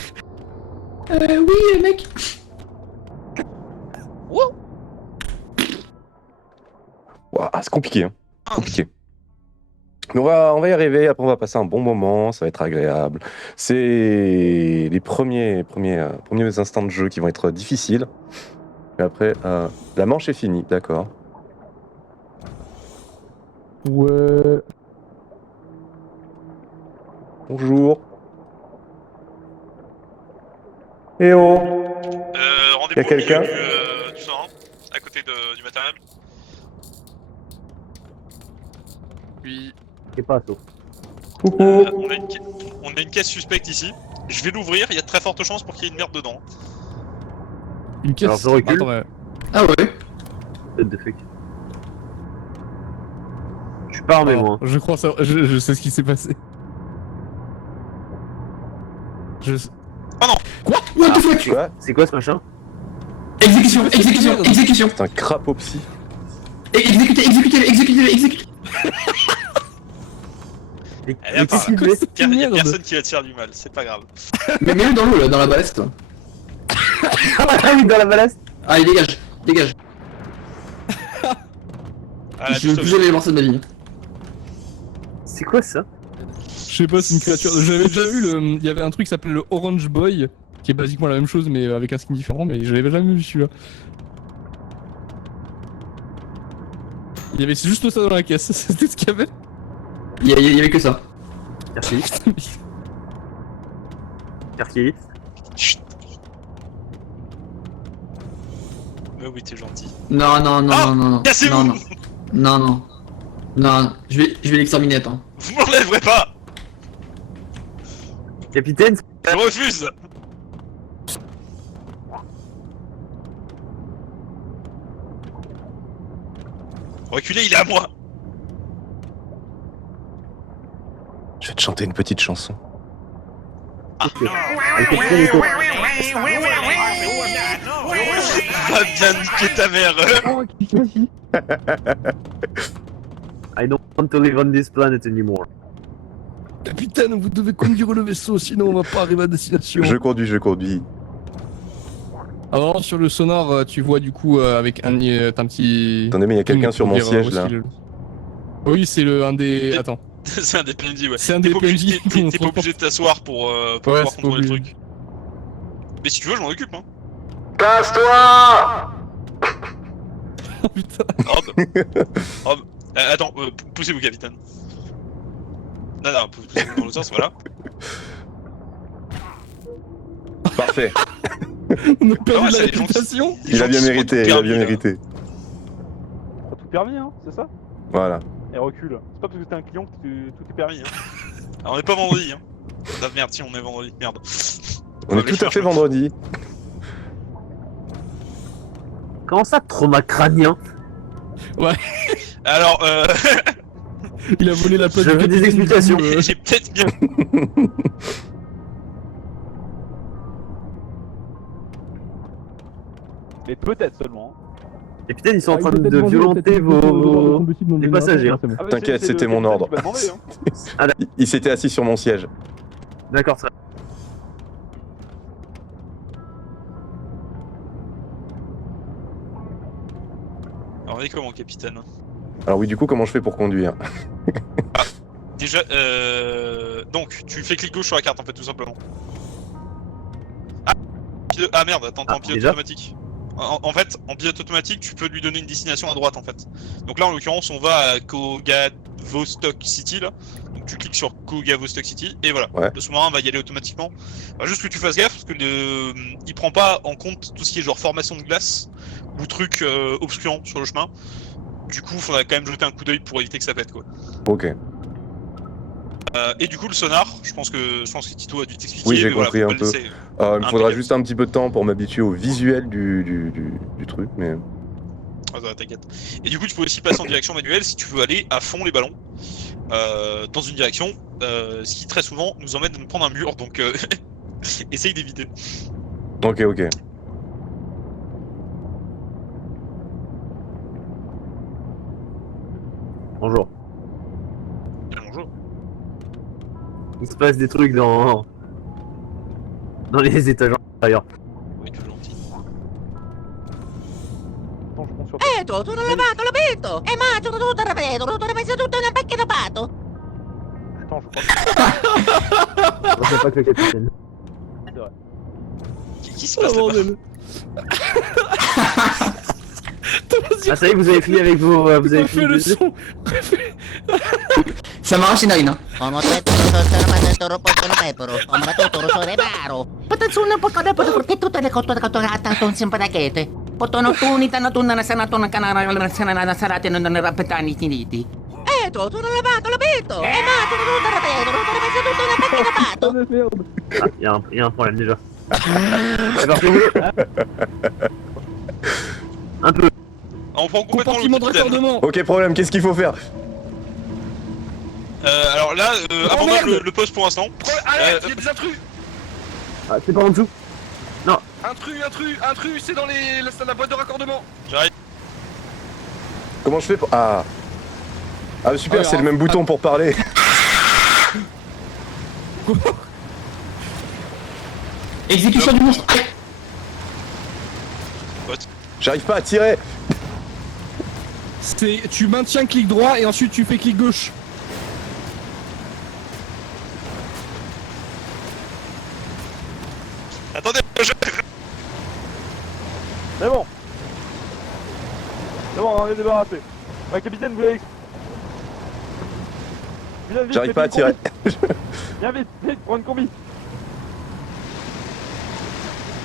Oui, mec. Ouah, c'est compliqué, hein. Compliqué. Mais on va y arriver, après on va passer un bon moment, ça va être agréable. C'est les premiers instants de jeu qui vont être difficiles. Et après, la manche est finie, d'accord. Ouais. Bonjour. Eh oh. des Y a pots au quelqu'un milieu du sang, à côté du matériel. Oui. C'est pas sauf. Coucou. On a une caisse suspecte ici. Je vais l'ouvrir, il y a de très fortes chances pour qu'il y ait une merde dedans. Une caisse. Alors, je recule. Attends, ouais. Ah ouais. Tête de fake. Je suis pas armé, Alors, moi. je crois ça. Je sais ce qui s'est passé. What the fuck? Ouais, C'est quoi ce machin? Exécution, exécution, exécution. c'est un crapopsy. Exécutez, exécutez, exécutez, exécutez. Allez, à part là. quoi cette Il y a merde? personne qui va te faire du mal, c'est pas grave. Mais mets-le dans l'eau là, dans la ballast. Toi. Ah oui, dans la ballast. Allez, dégage, dégage. Ah, Je veux plus jamais les morceaux de ma vie. C'est quoi ça? Je sais pas, c'est une créature. J'avais déjà vu il y avait un truc qui s'appelle le Orange Boy, qui est basiquement la même chose mais avec un skin différent, mais je l'avais jamais vu celui-là. Il y avait juste ça dans la caisse, c'était ce qu'il y avait. Il y avait que ça. Merci. Merci. Chut. Mais oui, t'es gentil. Non, non, non, Ah, non, non, non. cassez-vous. Non, non. Non, non. Non, je vais l'exterminer, attends. Vous m'enlèverez pas. Capitaine, Je refuse. Reculez, il est à moi. Je vais te chanter une petite chanson. le capitaine est au- Va bien niquer ta mère. Oh, vas-y. I don't want to live on this planet anymore. Capitaine, vous devez conduire le vaisseau, sinon on va pas arriver à destination. Je conduis, je conduis. Alors sur le sonar, tu vois du coup avec un petit. Attendez, mais il y a quelqu'un sur pour mon dire, siège où là. est-ce qu'il est. Oui, c'est un des. Attends. C'est un des PNJ, ouais. C'est un T'es des pas obligé- PNJ. T'es pas obligé de t'asseoir pour Ouais, pouvoir c'est pas contrôler le obligé. truc. Mais si tu veux, je m'en occupe, hein. Casse-toi! Oh putain. Oh, bah. Oh, bah. Attends, poussez-vous, capitaine. Non, non, poussez-vous dans le sens, voilà. Parfait. On a Ah perdu ouais, la c'est les gens qui- réputation. les Il gens a qui bien sont mérité, tout il a permis, bien là. mérité. T'as tout permis, hein, c'est ça? Voilà. Et recule. C'est pas parce que t'es un client que tout est permis, hein. Alors, on est pas vendredi, hein. Ah merde, si, on est vendredi, merde. On est tout à fait vendredi. Comment ça, trauma crânien? Alors, Il a volé la place Je du veux des capitaine, explications. du coup, j'ai peut-être bien. Mais peut-être seulement. Capitaine, ils sont en Ah, train il est de peut-être vendu, violenter peut-être vendu au vos... combustible dans les le passagers, générateur, hein. c'est bon. Ah, mais T'inquiète, c'est c'était le mon capitaine ordre. qui m'a demandé, hein. Il s'était assis sur mon siège. D'accord, ça. Alors, on est comment, capitaine? Alors oui, du coup, comment je fais pour conduire? Déjà, donc, tu fais clic gauche sur la carte, en fait, tout simplement. Ah merde, attends, t'es en pilote déjà automatique. En fait, en pilote automatique, tu peux lui donner une destination à droite, en fait. Donc là, en l'occurrence, on va à Kogavostok City, là. Donc tu cliques sur Kogavostok City, et voilà. Ouais. Le sous-marin va y aller automatiquement. Bah, juste que tu fasses gaffe, parce que il prend pas en compte tout ce qui est genre formation de glace, ou trucs obscurants sur le chemin. Du coup, faudra quand même jeter un coup d'œil pour éviter que ça pète, quoi. Ok. Et du coup, le sonar, je pense que Tito a dû t'expliquer. Oui, j'ai mais voilà, compris faut un pas le peu. laisser. Il me faudra Impeccable. juste un petit peu de temps pour m'habituer au visuel du truc, mais... Ah, ça va, t'inquiète. Et du coup, tu peux aussi passer en direction manuelle si tu veux aller à fond les ballons dans une direction, ce qui très souvent nous emmène à nous prendre un mur, donc essaye d'éviter. Ok, ok. Bonjour. Bonjour. Il se passe des trucs dans les étages intérieurs. Oui, toujours gentil. Attends, je monte sur Tutto lavato, l'ho visto! E mangio tutto ripeto, tutto rimesso tutto nel pacchetto fatto! Attends, je crois que Je sais pas que le capitaine. c'est vrai. Qui se Oh passe là-bas? bordel. Ah ça y est, vous avez fini avec vos... vous avez Refais fini le le son. Ça marche, Inaina. Ono tetto toro pottono pepero. Omra toro sore baro. Patazzuna pokoda poto perché tutte le cotto ton simpatachete. Pottono tunita na tunna na sanato na canara na sanana sarate non ne rappetani tiniti. Tu non lavato, l'abito! Ma tu non te la vedo, non te la vedo tutto una macchina fatto! Ah, y a un problème déjà. C'est parti au boulot. Un peu. On prend complètement le Compartiment de capitaine. raccordement. Ok, problème, qu'est-ce qu'il faut faire? Alors là, abandonne merde. le poste pour l'instant. Arrête, il y a des intrus. Ah, c'est pas en dessous. Intrus, c'est dans la boîte de raccordement. J'arrive. Comment je fais pour... Ah super, c'est le même bouton pour parler. Exécution du monstre. J'arrive pas à tirer. Tu maintiens clic droit et ensuite tu fais clic gauche. Attendez, C'est bon. C'est bon, on est débarrassé. Ouais, capitaine, vous l'avez... Viens vite, J'arrive pas à tirer. Viens vite, prends une combi.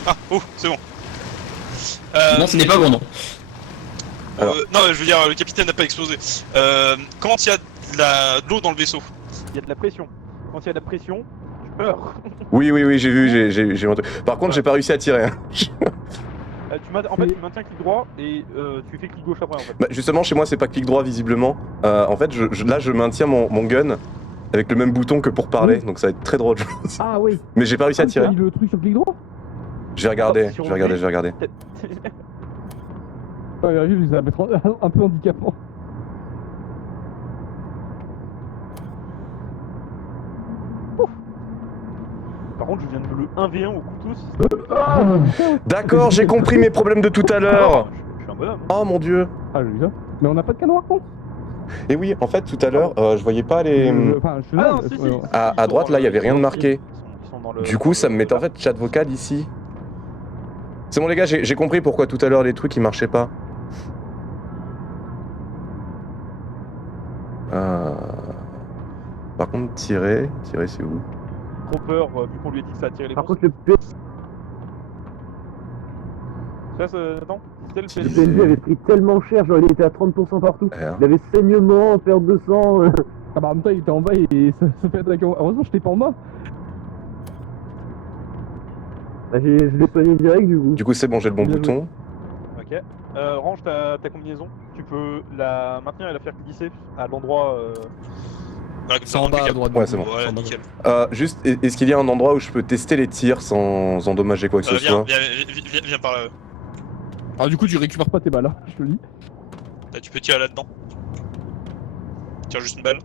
Ah, oh, c'est bon. Non, ce n'est pas bon, non. Alors. Non, je veux dire, le capitaine n'a pas explosé. Quand il y a de l'eau dans le vaisseau, Il y a de la pression. Quand il y a de la pression, je meurs. Oui, j'ai vu, j'ai entendu. Par contre, j'ai pas réussi à tirer. Hein. En fait, tu maintiens clic droit et tu fais clic gauche après, en fait. Bah, justement, chez moi, c'est pas clic droit, visiblement. En fait, là, je maintiens mon gun avec le même bouton que pour parler, donc ça va être très drôle. Ah oui. Mais j'ai pas réussi à tirer. Le truc sur clic droit. J'ai regardé, Si on j'ai regardé, met- j'ai regardé. Ouais, ça va être un peu handicapant. Par contre, je viens de le 1v1 au couteau. Si... D'accord, j'ai compris mes problèmes de tout à l'heure. Je suis un bonhomme. Oh mon dieu. Ah, j'ai vu ça. Mais on n'a pas de canon à contre. Et oui, en fait, tout à l'heure, je voyais pas les... Enfin, je suis Ah là. non, si, si. À droite, là, il y avait rien de marqué. Ils sont dans le- Du coup, ça me mettait en fait chat vocal ici. C'est bon les gars, j'ai compris pourquoi tout à l'heure les trucs ils marchaient pas. Par contre, tirer c'est où? Trop peur, vu qu'on lui a dit que ça attirait les Par monstres. contre, le Attends, c'était le PNJ avait pris tellement cher, genre il était à 30% partout. R. Il avait saignement, perte de sang. Ah bah en même temps il était en bas et ça fait attaquer. Heureusement j'étais pas en bas. Bah, je l'ai soigné direct du coup. Du coup, c'est bon, j'ai le bon Bien bouton. Ok. Range ta combinaison. Tu peux la maintenir et la faire glisser à l'endroit. voilà, comme C'est ça, en on bas à est droite. Ouais, c'est bon. Voilà, nickel. Juste, est-ce qu'il y a un endroit où je peux tester les tirs sans endommager quoi que ce Viens, soit? viens par là. Alors du coup tu récupères pas tes balles, hein, je te le dis. Là, tu peux tirer là-dedans. Tire juste une balle.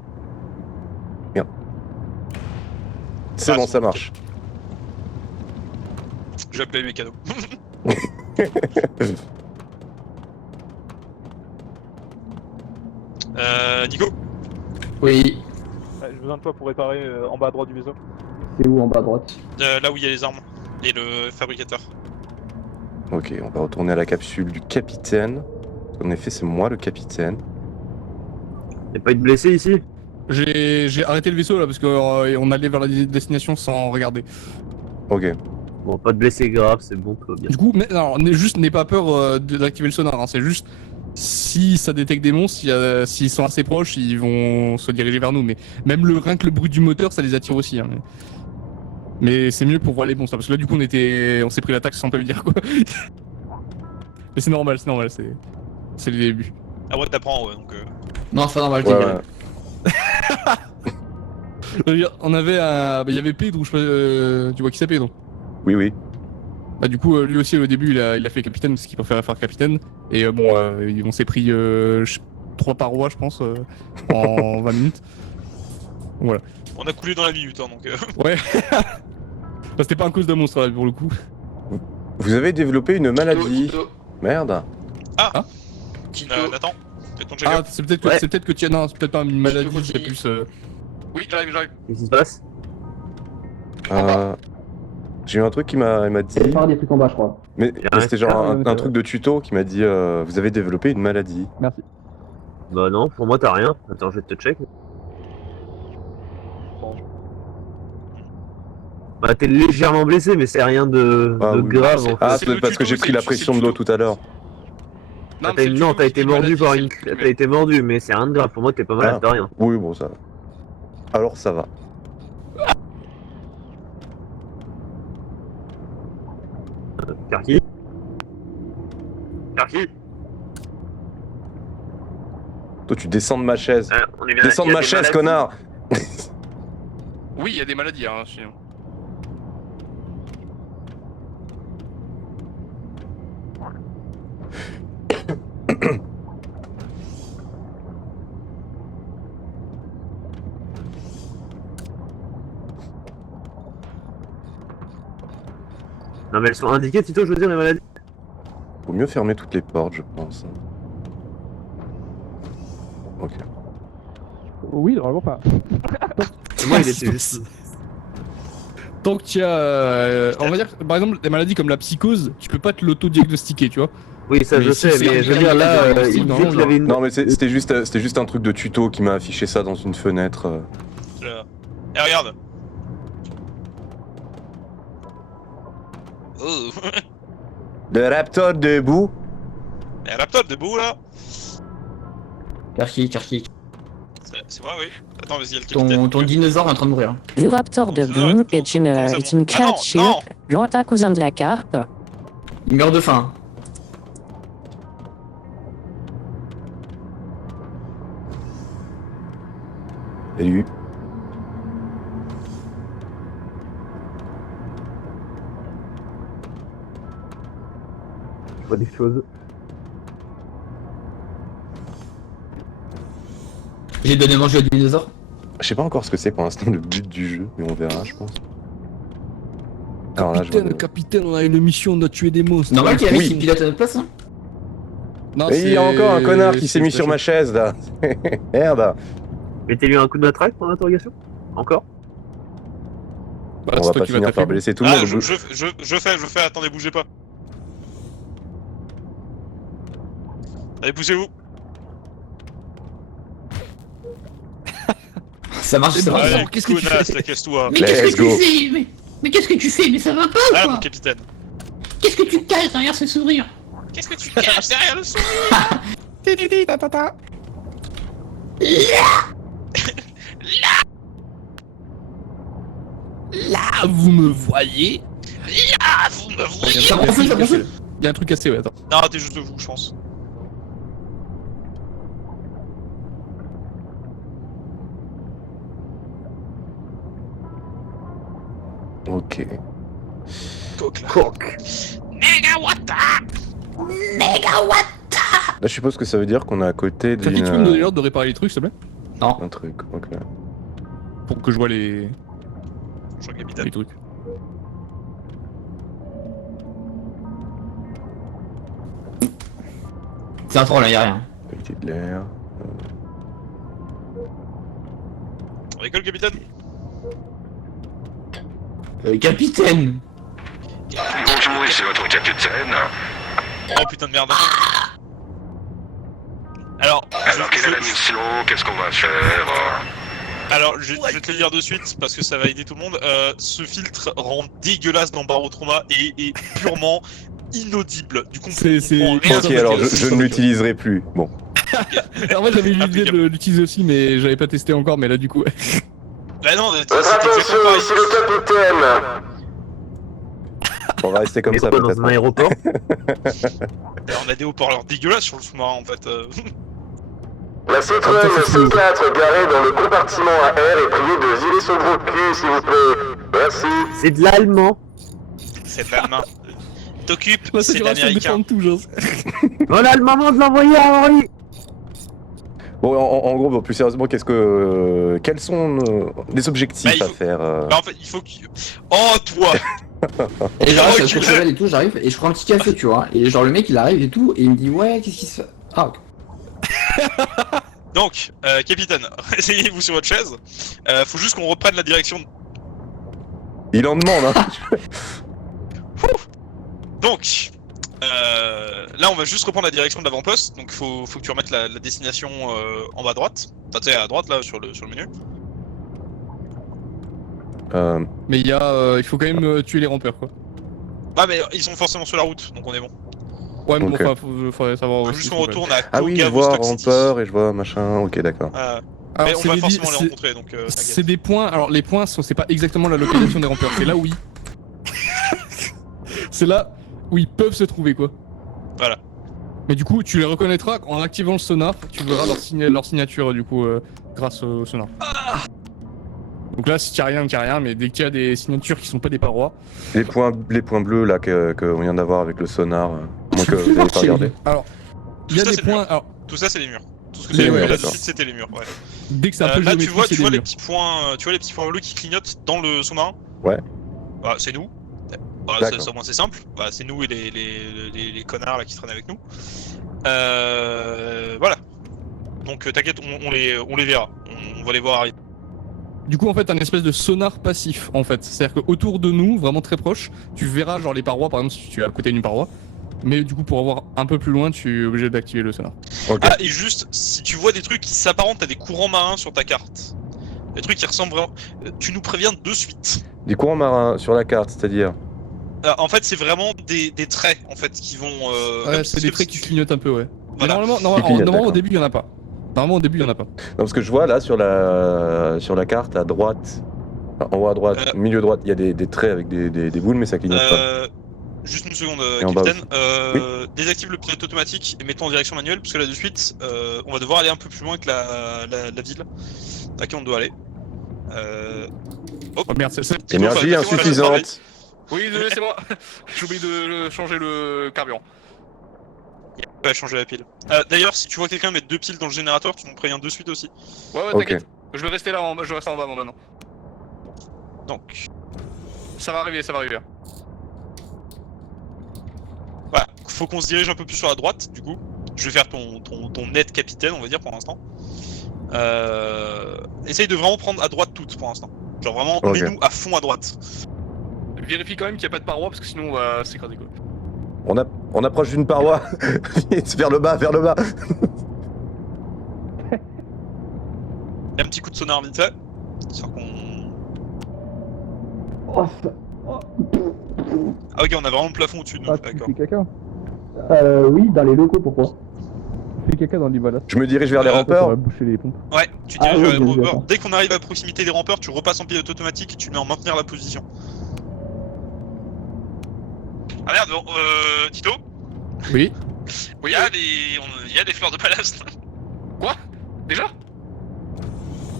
C'est Ah, bon, c'est ça bon, marche. Je vais appeler mes cadeaux. Nico, Oui. J'ai besoin de toi pour réparer en bas à droite du vaisseau. C'est où en bas à droite? là où il y a les armes et le fabricateur. Ok, on va retourner à la capsule du capitaine. En effet, c'est moi le capitaine. Y'a pas eu de blessé ici? J'ai arrêté le vaisseau là parce qu'on allait vers la destination sans regarder. Ok. Bon, pas de blessé grave, c'est bon, tout va bien. Du coup, n'aie pas peur d'activer le sonar, hein, c'est juste si ça détecte des monstres, s'ils sont assez proches, ils vont se diriger vers nous. Mais même rien que le bruit du moteur, ça les attire aussi. Hein, mais c'est mieux pour voir les monstres, parce que là du coup on s'est pris l'attaque sans pas le dire quoi. Mais c'est normal, c'est le début. Ah ouais, t'apprends, ouais, donc. Non, c'est pas normal, Ouais, t'es ouais. Je veux dire, on avait il y avait Pedro, tu vois qui c'est Pedro? Oui. Bah du coup lui aussi au début il a fait capitaine parce qu'il préférait faire capitaine et on s'est pris 3 parois je pense en 20 minutes. Voilà. On a coulé dans la minute, hein, donc. Ouais. Bah, c'était pas un cause de monstre là pour le coup. Vous avez développé une maladie. Merde. Nathan, fais ton Ah check-up. c'est peut-être que Ouais. c'est peut-être pas une maladie, c'est plus Oui, j'arrive. Qu'est-ce qui se passe? J'ai eu un truc qui m'a dit. des trucs en bas, je crois. Mais un c'était genre scan, un truc de tuto qui m'a dit vous avez développé une maladie. Merci. Bah non, pour moi t'as rien. Attends, je vais te check. Bah t'es légèrement blessé, mais c'est rien de Oui. grave. C'est- En fait. Ah, c'est c'est le parce que tuto, j'ai pris c'est la le pression de tuto. l'eau tout à l'heure. Ah, c'est le non, tuto t'as été qui mordu maladie, par c'est une. le T'as été mordu, mais c'est rien de grave. Pour moi, t'es pas malade de rien. Oui, bon, ça va. Alors, ça va. Karki. Karki. Toi, tu descends de ma chaise. On est bien. Descends de ma chaise, connard. Oui, il y a des maladies, hein, sinon. Non, mais elles sont indiquées, Tito, je veux dire, les maladies. Faut mieux fermer toutes les portes, je pense. Ok. Oui, normalement pas. Moi, il était juste. Tant que tu as. On va dire, par exemple, des maladies comme la psychose, tu peux pas te l'auto-diagnostiquer, tu vois. Oui, ça Mais je si sais, c'est mais je veux un dire, là, diagnostic, il disait non, qu'il avait une. Non, mais c'était juste un truc de tuto qui m'a affiché ça dans une fenêtre. Eh, regarde. Oh. Le raptor debout. Il y a un laptop debout là. Karki, C'est moi, oui. Attends, vas-y, il y a le capitaine. ton dinosaure est en train de mourir. Le raptor de Boom est une créature lointain cousin de la carte. Il meurt de faim. Salut. Je vois des choses. J'ai donné à manger au dinosaure. Je sais pas encore ce que c'est pour l'instant le but du jeu, mais on verra, je pense. Alors là, je vois Capitaine, on a une mission, on doit tuer des monstres. Normal qu'il y a un mec Oui. qui pilote à notre place, hein. Non, Et il y a encore un connard qui s'est mis sur ma chaise là. Merde. Mettez-lui un coup de matraque pour l'interrogation. Encore. Bah, On c'est va toi pas qui vas finir par taper. blesser tout le Ah, monde. je fais, attendez, bougez pas. Allez, bougez-vous. Ça marche, ça marche. Allez, qu'est-ce que tu connasse, là, casse-toi. Mais qu'est-ce Let's que go. tu fais mais qu'est-ce que tu fais? Mais ça va pas, Ah, quoi. mon capitaine. Qu'est-ce que tu caches derrière ce sourire? Qu'est-ce que tu caches derrière le sourire? Là, vous me voyez. Ah, vous me voyez. Ça gonfle, ça gonfle. Il y a un truc cassé, ouais, attends. Non, t'es juste vous, je pense. Ok. Coq, là. Coq. Megawata. Là, je suppose que ça veut dire qu'on est à côté Karki, tu peux me donner d'un l'ordre de réparer les trucs, s'il te plaît? truc. Ok. Pour que je vois les Je vois capitaine. trucs. C'est un troll, là, y'a rien. Qualité de l'air. On école, capitaine. Capitaine. Bonjour, c'est votre capitaine. Oh putain de merde. Alors, Alors, quelle est la mission? Qu'est-ce qu'on va faire? alors je vais te le dire de suite parce que ça va aider tout le monde. Ce filtre rend dégueulasse dans Barotrauma et est purement inaudible. Du coup, on C'est- comprend rien. Ok, alors je ne l'utiliserai plus. Bon. En fait, j'avais eu l'idée Impeccable. de l'utiliser aussi, mais j'avais pas testé encore, mais là, du coup. Bah non, Votre attention, ici le capitaine. On va rester comme Mais ça quoi, dans peut-être. un aéroport. on a des haut-parleurs dégueulasses sur le sous-marin en fait. La Citroën C4 garée dans le compartiment à air est priée de virer son gros cul, s'il vous plaît. Merci. C'est de l'allemand. C'est de l'allemand. T'occupes, Moi, c'est ça de dépend l'américain. de tout, genre. Voilà le moment de l'envoyer à Henri. Bon, en gros, bon, plus sérieusement, quels sont les objectifs Bah, il à faut- faire Bah en fait, il faut que... Oh, toi. Et genre, Oh, je tu suis cheval et tout, j'arrive et je prends un petit café, tu vois. Et genre, le mec il arrive et tout, et il me dit, ouais, qu'est-ce qui se fait? Ah, ok. Donc, capitaine, asseyez-vous sur votre chaise. Faut juste qu'on reprenne la direction. Il en demande, hein. Donc, là on va juste reprendre la direction de l'avant-poste. Donc faut que tu remettes la destination en bas à droite. Enfin, tu sais, à droite là sur le menu. Mais il faut quand même tuer les rampeurs quoi. Ah mais ils sont forcément sur la route, donc on est bon. Ouais, mais Ok. enfin, faudrait savoir Faut aussi. juste qu'on retourne à Ah oui, je Koga, vois Vostok City. rampeur et je vois machin. Ok, d'accord. Alors, Mais on c'est va des- forcément les c'est- rencontrer, donc C'est t'inquiète. des points. Alors les points, c'est pas exactement la localisation des rampeurs. C'est là où ils. C'est là où ils peuvent se trouver quoi. Voilà. Mais du coup, tu les reconnaîtras en activant le sonar. Tu verras leur signature du coup grâce au sonar. Donc là, si t'y a rien, mais dès qu'il y a des signatures qui sont pas des parois. Les points bleus là qu'on vient d'avoir avec le sonar, à moins que vous n'ayez pas regardé. Alors, il y Tout a ça, des c'est le points. mur. Alors, Tout ça, c'est les murs. Tout ce que C'est tu as les vu murs, là de d'accord. suite, c'était les murs. Ouais. dès que c'est un peu Là, tu géométrique, vois, c'est tu vois des les murs. petits points, les petits points bleus qui clignotent dans le sous-marin. Ouais. Bah, c'est nous. Bah, D'accord. c'est au moins c'est simple. Bah, c'est nous et les connards là qui traînent avec nous. Voilà. Donc t'inquiète, on les verra. On va les voir arriver. Du coup, en fait, un espèce de sonar passif, en fait. C'est-à-dire qu'autour de nous, vraiment très proche, tu verras genre les parois, par exemple, si tu es à côté d'une paroi. Mais du coup, pour avoir un peu plus loin, tu es obligé d'activer le sonar. Ok. Ah, et juste, si tu vois des trucs qui s'apparentent à des courants marins sur ta carte, des trucs qui ressemblent vraiment, tu nous préviens de suite. Des courants marins sur la carte, c'est-à-dire. En fait, c'est vraiment des traits en fait qui vont. Ouais, comme c'est si- des traits qui clignotent un peu, ouais. Mais Voilà. normalement, Qui clignotent, au d'accord. début, il y en a pas. Normalement, au début, il y en a pas. Non, parce que je vois là sur la carte à droite, enfin, en haut à droite, milieu droite, il y a des traits avec des boules, mais ça clignote pas. Juste une seconde, Et en bas capitaine. Désactive le pilote automatique et mets-toi en direction manuelle, parce que là de suite, on va devoir aller un peu plus loin que la ville à qui on doit aller. Oh merde, c'est Énergie laissez-moi insuffisante. Oui, désolé, c'est moi. J'ai oublié de changer le carburant. On va changer la pile. D'ailleurs, si tu vois quelqu'un mettre 2 piles dans le générateur, tu m'en préviens de suite aussi. Ouais, Ok. t'inquiète. Je vais rester là, je vais rester en bas moi maintenant. Donc, Ça va arriver. voilà, faut qu'on se dirige un peu plus sur la droite, du coup. Je vais faire ton net capitaine, on va dire, pour l'instant. Essaye de vraiment prendre à droite toute pour l'instant. Genre vraiment, Ok. mets-nous à fond à droite. Vérifie quand même qu'il n'y a pas de paroi parce que sinon on va s'écraser quoi. On approche d'une paroi. Vers le bas, vers le bas. Un petit coup de sonar vite fait. Histoire qu'on. Ah, ok, on a vraiment le plafond au-dessus de nous, d'accord. caca Oui, dans les locaux, pourquoi Tu fais caca dans les ballasts. Je me dirige vers les rampeurs. boucher les pompes. Ouais, tu Ah, diriges oui, vers les bien rampeurs. d'accord. Dès qu'on arrive à proximité des rampeurs, tu repasses en pilote automatique et tu mets en maintenir la position. Ah merde, bon, Tito, Oui. il y a des fleurs de ballast. Quoi? Déjà?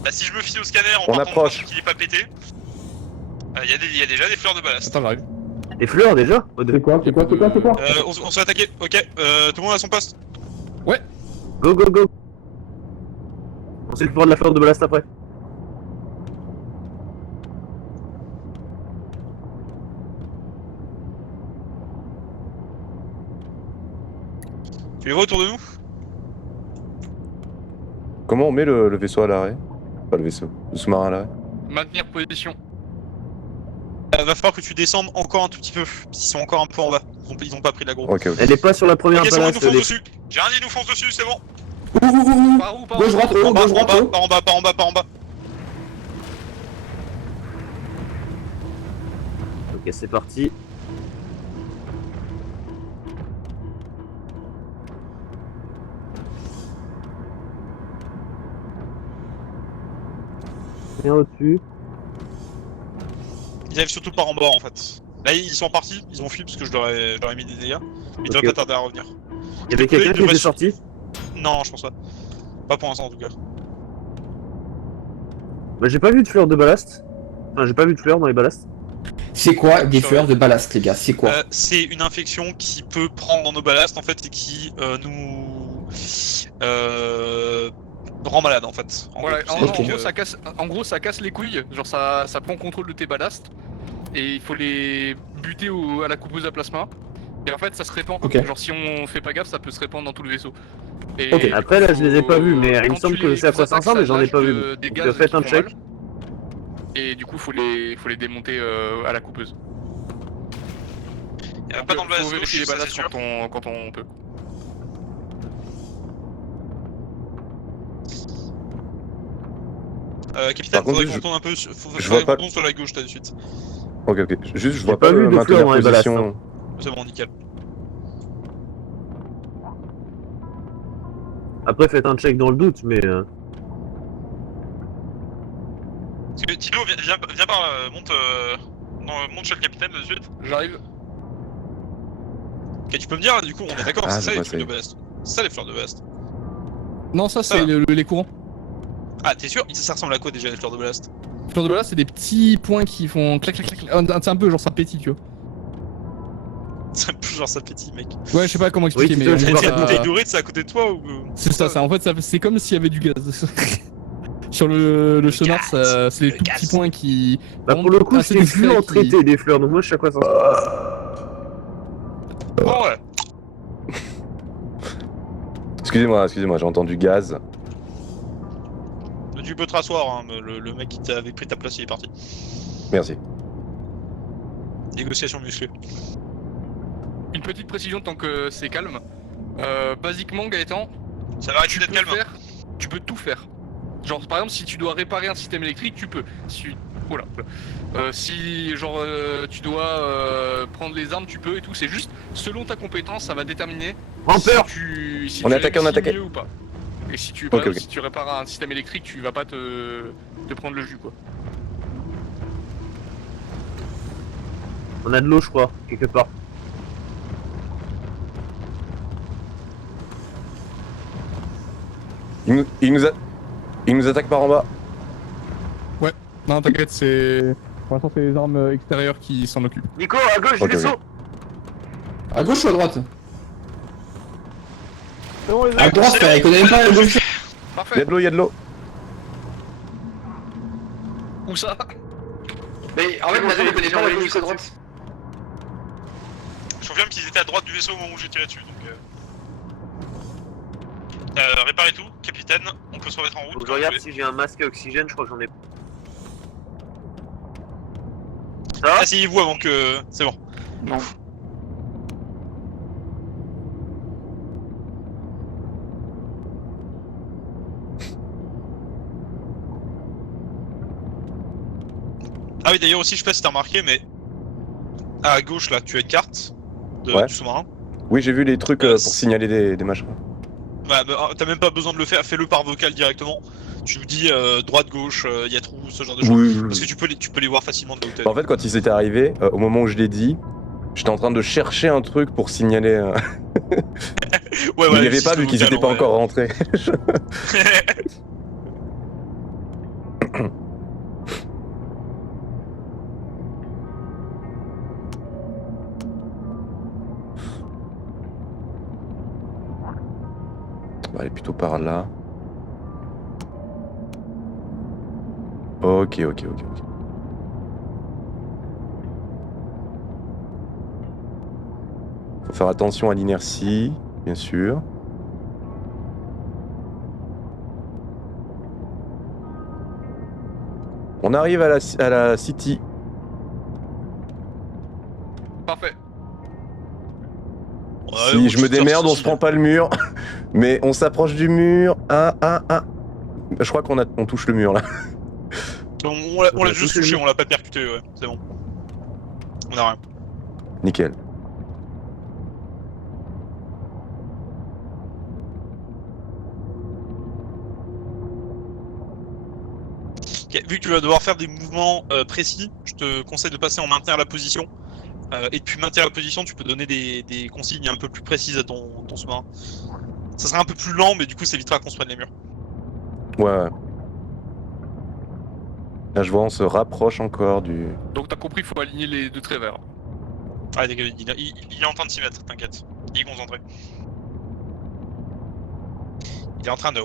Bah, si je me fie au scanner en On partant approche. du principe qu'il est pas pété, il y a déjà des fleurs de ballast. Attends, j'arrive. Des fleurs déjà C'est quoi On se fait attaquer, ok, tout le monde à son poste. Go go go. On sait le pouvoir de la fleur de ballast après. Tu les vois autour de nous? Comment on met le vaisseau à l'arrêt? Pas le vaisseau, le sous-marin à l'arrêt. Maintenir position. Va falloir que tu descendes encore un tout petit peu. Ils sont encore un peu en bas. Ils ont pas pris de la grosse. Ok, ok. Elle est pas sur la première Ok, c'est bon, ils ballast. nous foncent les- dessus. J'ai rien dit, ils nous foncent dessus, c'est bon. Par où? Gauche, droite, haut, En bas, gauche, droite, haut. par en bas. Ok, c'est parti. Rien au-dessus. Ils arrivent surtout par en bas en fait. Là, ils sont partis, ils ont fui parce que je leur ai mis des dégâts. Mais ils Ok. doivent pas tarder à revenir. Il y avait quelqu'un qui était sorti. Non, je pense pas. Pas pour l'instant en tout cas. Bah, j'ai pas vu de fleurs de ballast. Enfin, j'ai pas vu de fleurs dans les ballasts. C'est quoi des fleurs de ballast, les gars? C'est quoi? C'est une infection qui peut prendre dans nos ballasts en fait et qui nous rend malade en fait. Voilà, gros, en, c'est- Ok. en gros, ça casse les couilles. Genre, ça prend contrôle de tes ballasts. Et il faut les buter à la coupeuse à plasma. Et en fait, ça se répand. Ok. Genre, si on fait pas gaffe, ça peut se répandre dans tout le vaisseau. Et Ok. Après, là, je les ai pas vus, mais il me quand semble tu que les c'est à quoi ça attaques, ressemble, mais j'en ai lâche pas vu. des Donc, gaz faites qui un font check. mal. Et du coup, faut les démonter à la coupeuse. Il y en a pas dans le ballast Faut vérifier les gauche, ça, ballasts c'est sûr. quand on peut. Capitaine, Par contre, faudrait je- qu'on tourne un peu je vois pas- sur la gauche là de suite. Ok, juste je vois pas pas vu de maintenir fleurs dans les ballasts, position. C'est bon, nickel. Après, faites un check dans le doute, mais. Parce que Tilo, viens par là, monte chez le capitaine de suite. J'arrive. Ok, tu peux me dire, du coup, on est d'accord, Ah, c'est je ça vois, les ça fleurs y de est. ballast. C'est ça les fleurs de ballast. Non, ça c'est Ah. les courants. Ah, t'es sûr? Ça ressemble à quoi déjà les fleurs de ballast? Fleurs de ballast, c'est des petits points qui font clac clac clac. C'est un peu genre ça pétille, tu vois. C'est un peu genre ça pétille, mec. Ouais, je sais pas comment expliquer, Oui, mais tu en sais, gros, c'est T'as pas une ça- bouteille dorée, c'est à côté de toi ou. c'est ça. En fait, c'est comme s'il y avait du gaz. Sur le sonar, gaz, c'est des le tout gaz. petits points qui. Bah, pour le coup, assez c'est plus en discrets qui- traité des fleurs, donc moi, je sais à quoi ça ressemble. Bon, ouais. Excusez-moi, j'ai entendu gaz. Tu peux te rasseoir, hein, mais le mec qui t'avait pris ta place, il est parti. Merci. Négociation musclée. Une petite précision tant que c'est calme. Basiquement, Gaëtan, Ça va arrêter tu d'être peux calme. tu peux tout faire. Genre par exemple si tu dois réparer un système électrique, tu peux. Si genre tu dois prendre les armes, tu peux et tout. C'est juste selon ta compétence, ça va déterminer Rampeur si On tu est attaqué, on est réussis attaqué. mieux ou pas. Et si tu, par Ok, exemple, ok. si tu répares un système électrique, tu vas pas te prendre le jus quoi. On a de l'eau, je crois, quelque part. Il nous attaque par en bas. Non t'inquiète, c'est pour l'instant c'est les armes extérieures qui s'en occupent. Nico, à gauche, Ok, du vaisseau. ok. À gauche ou à droite? C'est bon, les À amis. droite, frère, il connaît même pas la gauche. Il y a Parfait. de l'eau, il y a de l'eau. Où ça? Mais en fait, maintenant, il connaît pas la gauche à droite. Je confirme qu'ils étaient à droite du vaisseau au moment où j'ai tiré dessus, donc. Réparez tout, capitaine, on peut se remettre en route. Faut que je quand vous regarde voulez. si j'ai un masque à oxygène, je crois que j'en ai. Ça va? Asseyez-vous avant que. C'est bon. Non. Ah oui, d'ailleurs aussi, je sais pas si t'as remarqué, mais. À gauche là, tu as une carte Ouais. du sous-marin. Oui, j'ai vu les trucs pour signaler des machins. Bah, t'as même pas besoin de le faire, fais-le par vocal directement. Tu me dis droite, gauche, il y a trou, ce genre de choses. Oui. Parce que tu peux les voir facilement de là où t'es. En fait, quand ils étaient arrivés, au moment où je l'ai dit, j'étais en train de chercher un truc pour signaler. Ouais, Mais il n'y avait pas système vu qu'ils vocal, étaient pas ouais. encore rentrés. On va aller plutôt par là. Ok. Faut faire attention à l'inertie, bien sûr. On arrive à la City. Parfait. Ouais, Si on je me peut faire démerde, on ceci. se prend pas le mur. Mais on s'approche du mur. Ah. Je crois on touche le mur là. On l'a juste touché, on l'a pas percuté, ouais, c'est bon. On a rien. Nickel. Ok, vu que tu vas devoir faire des mouvements précis, je te conseille de passer en maintenir la position. Et depuis maintenir la position, tu peux donner des consignes un peu plus précises à ton sous-marin. Ça sera un peu plus lent, mais du coup, ça évitera qu'on se prenne les murs. Ouais. Là, je vois, on se rapproche encore du. Donc t'as compris, faut aligner les deux traits verts. Ah, il est en train de s'y mettre, t'inquiète. Il est concentré. Il est en train de.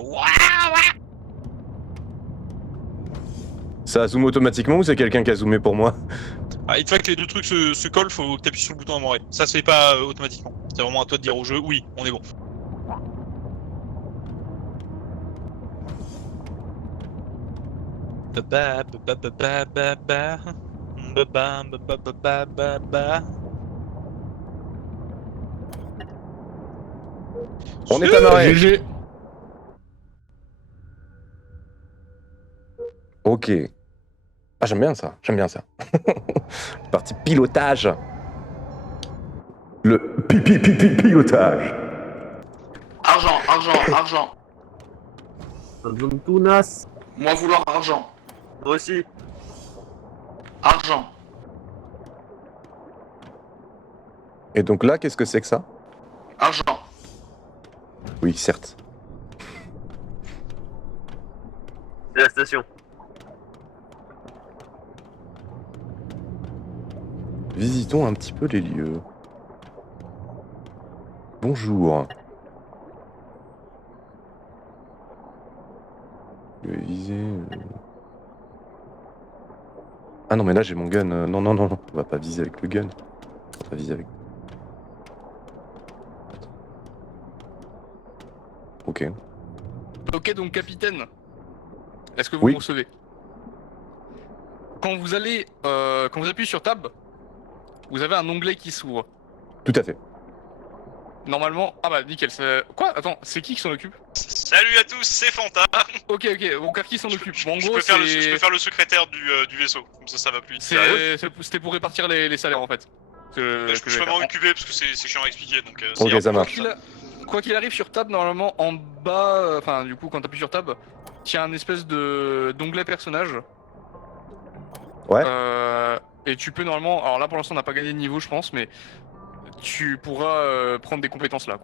Ça zoome automatiquement ou c'est quelqu'un qui a zoomé pour moi? Ah, une fois que les deux trucs se collent, faut que t'appuies sur le bouton à mourir. Ça se fait pas automatiquement. C'est vraiment à toi de dire au jeu, oui, on est bon. On est amarré. GG. Ok. Ah, j'aime bien ça, j'aime bien ça. Partie pilotage. Le pilotage. Argent. Zone Tunas. Moi vouloir argent. Moi aussi. Argent. Et donc là, qu'est-ce que c'est que ça? Argent. Oui, certes. C'est la station. Visitons un petit peu les lieux. Bonjour. Je vais viser... Ah non, mais là j'ai mon gun. Non, on va pas viser avec le gun. On va viser avec... Ok. Ok, donc capitaine, est-ce que vous Oui. me recevez? Quand vous allez, quand vous appuyez sur Tab, vous avez un onglet qui s'ouvre. Tout à fait. Normalement, ah bah nickel. Quoi? Attends, c'est qui s'en occupe? Salut à tous, c'est Fanta. Ok, donc qui s'en occupe? Bon, en Je gros, peux faire le secrétaire du vaisseau, comme ça va plus vite. c'était pour répartir les salaires en fait. Je peux m'en occuper parce que c'est chiant à expliquer. Donc, Ok, ça marche. Quoi qu'il arrive sur Tab, normalement en bas, enfin du coup quand t'appuies sur Tab, il y a un espèce d'onglet personnage. Ouais. Et tu peux normalement, alors là pour l'instant on n'a pas gagné de niveau je pense, mais tu pourras prendre des compétences là.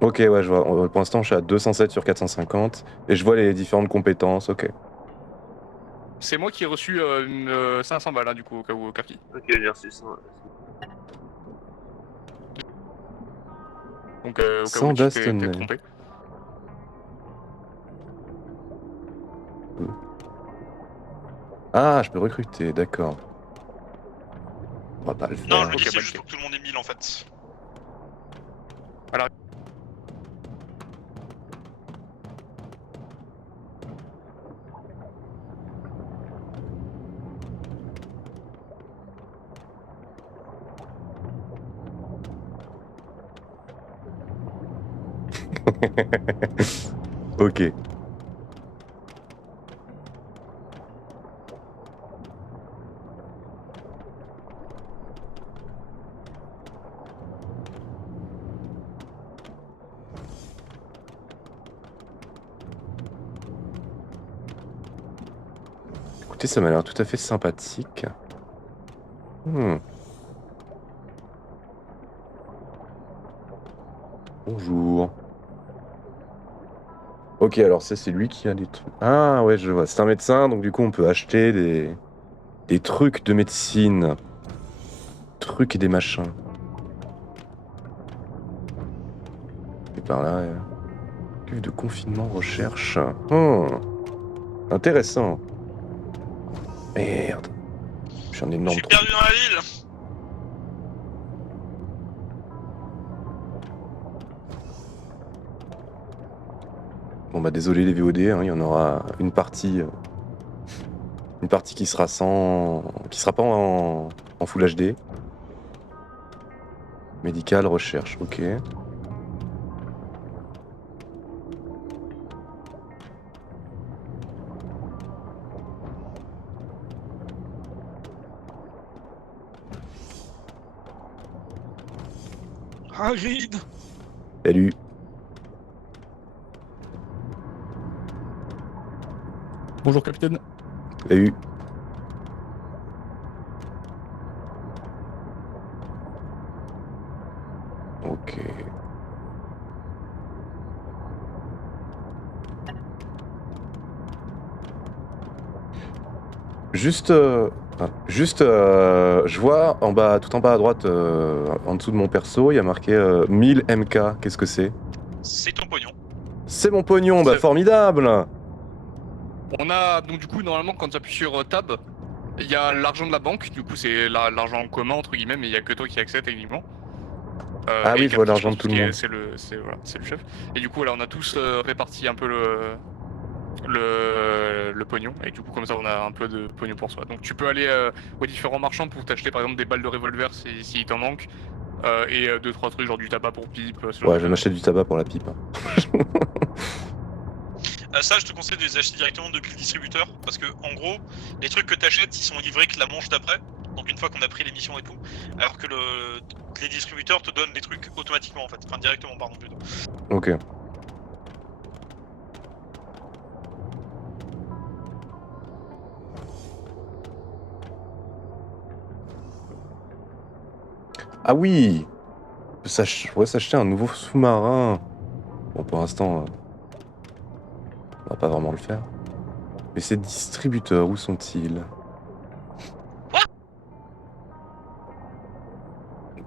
Ok, ouais, je vois. Pour l'instant, je suis à 207 sur 450 et je vois les différentes compétences. Ok. C'est moi qui ai reçu 500 balles hein, du coup au cas où Karki. Ok, j'ai reçu ça. Donc au cas Sans où tu t'es bastonner. trompé. Ah, je peux recruter, d'accord. On va pas le faire. Non, je me dis Ok, c'est bah, juste ok. pour que tout le monde ait 1000 en fait. Ok. Écoutez, ça m'a l'air tout à fait sympathique. Bonjour. Ok, alors ça c'est lui qui a des trucs. Ah ouais, je vois. C'est un médecin, donc du coup on peut acheter des trucs de médecine. Trucs et des machins. Et par là, cuve de confinement, recherche. Intéressant. Merde. Je suis un Je énorme suis trou. perdu dans la ville. Bon bah désolé les VOD, hein, il y en aura une partie qui sera qui sera pas en Full HD. Médical, recherche, ok. Hagrid. Salut. Bonjour capitaine. Salut. Ok. Juste, je vois en bas, tout en bas à droite, en dessous de mon perso, il y a marqué 1000 MK. Qu'est-ce que c'est? C'est ton pognon. C'est mon pognon, bah C'est- formidable! On a donc du coup normalement quand tu appuies sur Tab, il y a l'argent de la banque, du coup c'est l'argent en commun entre guillemets, mais il y a que toi qui accède techniquement. Ah et oui, je vois Karki, l'argent de pense tout le qu'il est- monde. C'est le chef. Et du coup là on a tous réparti un peu le pognon, et du coup comme ça on a un peu de pognon pour soi. Donc tu peux aller aux différents marchands pour t'acheter par exemple des balles de revolver si t'en manque, et 2-3 trucs genre du tabac pour pipe. Ce genre Ouais, de je vais choses. m'acheter du tabac pour la pipe. Ça, je te conseille de les acheter directement depuis le distributeur, parce que en gros, les trucs que t'achètes, ils sont livrés que la manche d'après, donc une fois qu'on a pris l'émission et tout, alors que les distributeurs te donnent les trucs automatiquement en fait, enfin directement pardon plutôt. Ok. Ah oui, on va s'acheter un nouveau sous-marin. Bon, pour l'instant, on va pas vraiment le faire. Mais ces distributeurs, où sont-ils?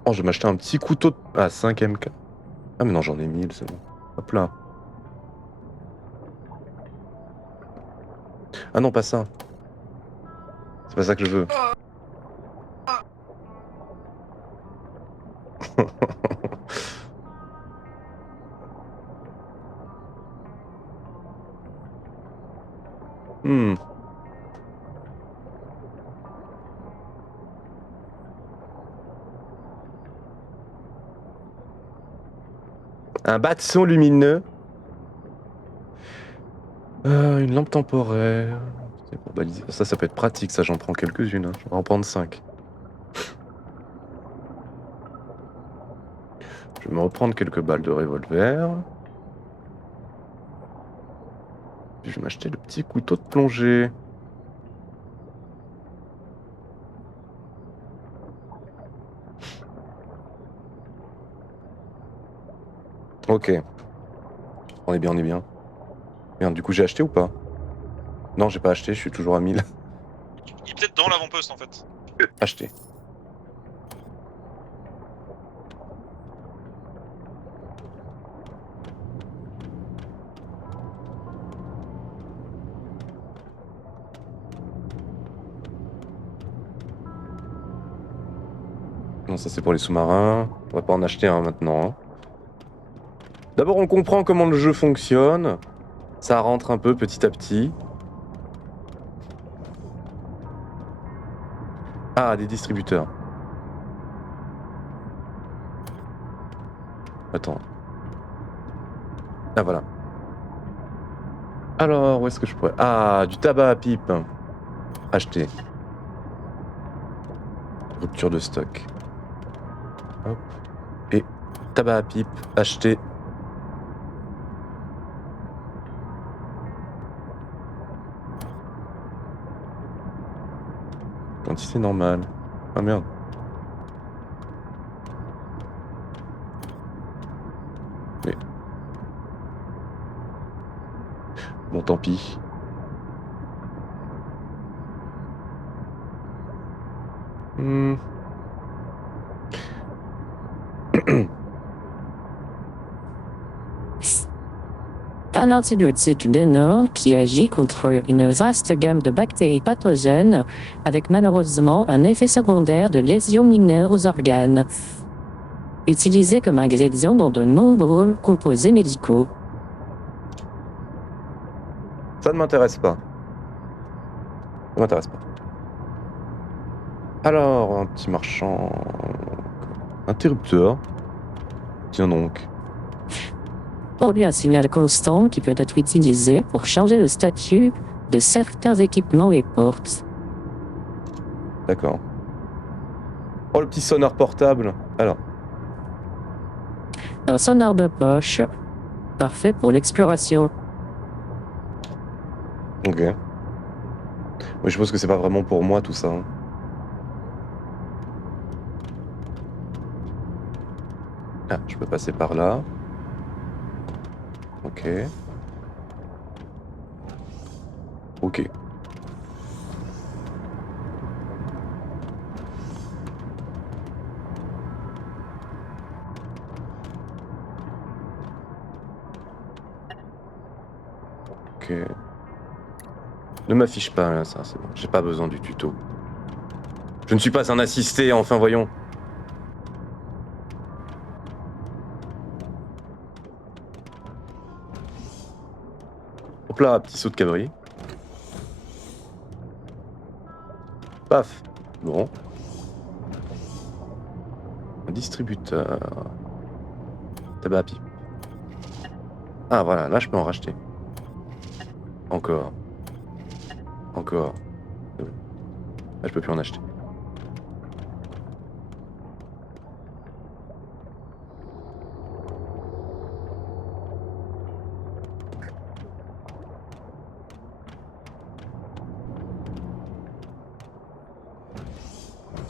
Oh, je vais m'acheter un petit couteau à 5 MK. Ah mais non, j'en ai 1000, c'est bon. Hop là. Ah non, pas ça. C'est pas ça que je veux. Hmm. Un bâton lumineux. Une lampe temporaire. C'est pour baliser. Ça peut être pratique, ça j'en prends quelques-unes. Hein. Je vais en prendre 5. Je vais me reprendre quelques balles de revolver. Puis je vais m'acheter le petit couteau de plongée. Ok. On est bien, on est bien. Merde, du coup j'ai acheté ou pas? Non, j'ai pas acheté, je suis toujours à 1000. Il est peut-être dans l'avant-poste en fait. Acheté. Non, ça c'est pour les sous-marins. On va pas en acheter un maintenant. Hein. D'abord, on comprend comment le jeu fonctionne. Ça rentre un peu petit à petit. Ah, des distributeurs. Attends. Ah, voilà. Alors, où est-ce que je pourrais... Ah, du tabac à pipe. Acheter. Rupture de stock. Hop. Et tabac à pipe, acheter. Quantité normale. Ah merde. Mais... Bon, tant pis. Un antibiotique véneux qui agit contre une vaste gamme de bactéries pathogènes, avec malheureusement un effet secondaire de lésions mineures aux organes. Utilisé comme ingrédient dans de nombreux composés médicaux. Ça ne m'intéresse pas. Ça m'intéresse pas. Alors, un petit marchand... Interrupteur. Tiens donc. Produit un signal constant qui peut être utilisé pour changer le statut de certains équipements et portes. D'accord. Oh, le petit sonar portable. Alors. Un sonar de poche, parfait pour l'exploration. Ok. Mais je suppose que c'est pas vraiment pour moi tout ça. Hein. Ah, je peux passer par là. Ok. Ok. Ok. Ne m'affiche pas là, ça, c'est bon. J'ai pas besoin du tuto. Je ne suis pas un assisté, enfin voyons. Hop là, petit saut de cabri. Paf. Bon. Un distributeur. Tabac à pipe. Ah voilà, là je peux en racheter. Encore. Encore. C'est bon. Ah, je peux plus en acheter.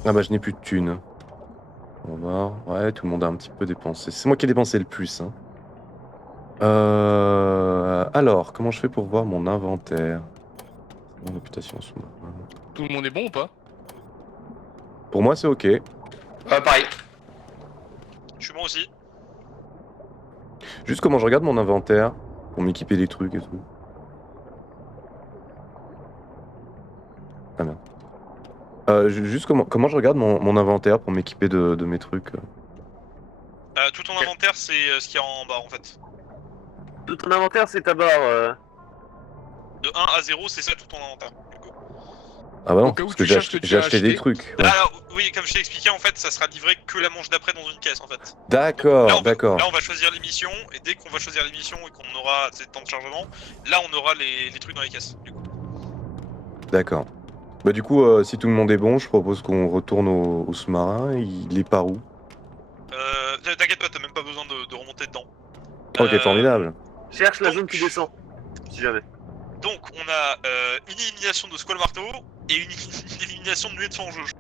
Ah bah je n'ai plus de thunes. On va voir. Ouais, tout le monde a un petit peu dépensé. C'est moi qui ai dépensé le plus. Hein. Alors, comment je fais pour voir mon inventaire? Mon réputation sous-marin. Tout le monde est bon ou pas? Pour moi, c'est ok. Pareil. Je suis bon aussi. Juste comment je regarde mon inventaire pour m'équiper des trucs et tout. Ah merde. Juste comment je regarde mon inventaire pour m'équiper de mes trucs. Tout ton inventaire, c'est ce qu'il y a en bas en fait. Tout ton inventaire, c'est ta barre. De 1 à 0, c'est ça tout ton inventaire. Ah bah non, Au cas où parce que tu cherches ce que tu j'ai as acheté des acheté. trucs. Ouais. Alors, oui, comme je t'ai expliqué, en fait, ça sera livré que la manche d'après dans une caisse en fait. D'accord, Là, d'accord. Là, on va choisir l'émission, et dès qu'on va choisir l'émission et qu'on aura assez de temps de chargement, là, on aura les trucs dans les caisses. Du coup. D'accord. Bah du coup, si tout le monde est bon, je propose qu'on retourne au sous-marin. Il est par où? T'inquiète pas, t'as même pas besoin de remonter dedans. Ok, formidable. Cherche la Donc- zone qui descend. Si jamais. Donc, on a une élimination de Squall Marteau et une élimination de Nuée de Fange.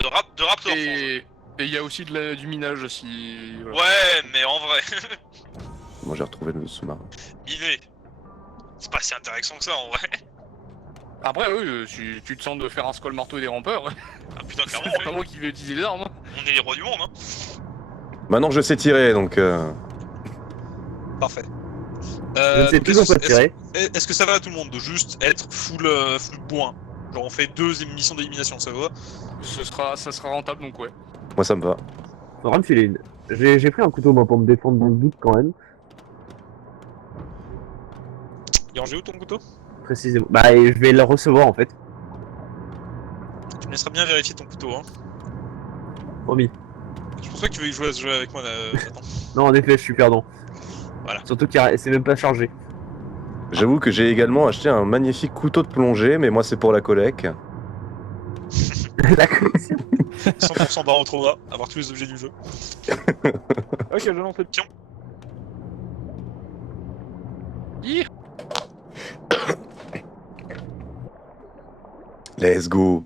De Raptor. Et il y a aussi du minage si. Voilà. Ouais, mais en vrai, Moi j'ai retrouvé le sous-marin. miné. C'est pas si intéressant que ça en vrai. Après, oui, tu te sens de faire un skull marteau et des rampeurs. Ah putain, clairement, C'est pas ouais. moi qui vais utiliser les armes. Hein. On est les rois du monde, hein. Maintenant je sais tirer, donc... Parfait. Je ne sais donc, toujours pas tirer. Est-ce que ça va à tout le monde de juste être full point? Genre on fait 2 émissions d'élimination, ça va? Ça sera rentable donc ouais. Moi ça me va. Faudra me filer une. J'ai pris un couteau moi pour me défendre dans le doute quand même. Il est rangé où ton couteau? Précisément. Bah je vais le recevoir en fait. Tu me laisseras bien vérifier ton couteau, hein. Promis. Je pense pas que tu veuilles jouer à ce jeu avec moi là. Attends. Non en effet je suis perdant. Voilà. Surtout que c'est même pas chargé. J'avoue que j'ai également acheté un magnifique couteau de plongée, mais moi c'est pour la collecte. La connexion. 100% barre au trauma, avoir tous les objets du jeu. Ok, je lance les pions. Let's go.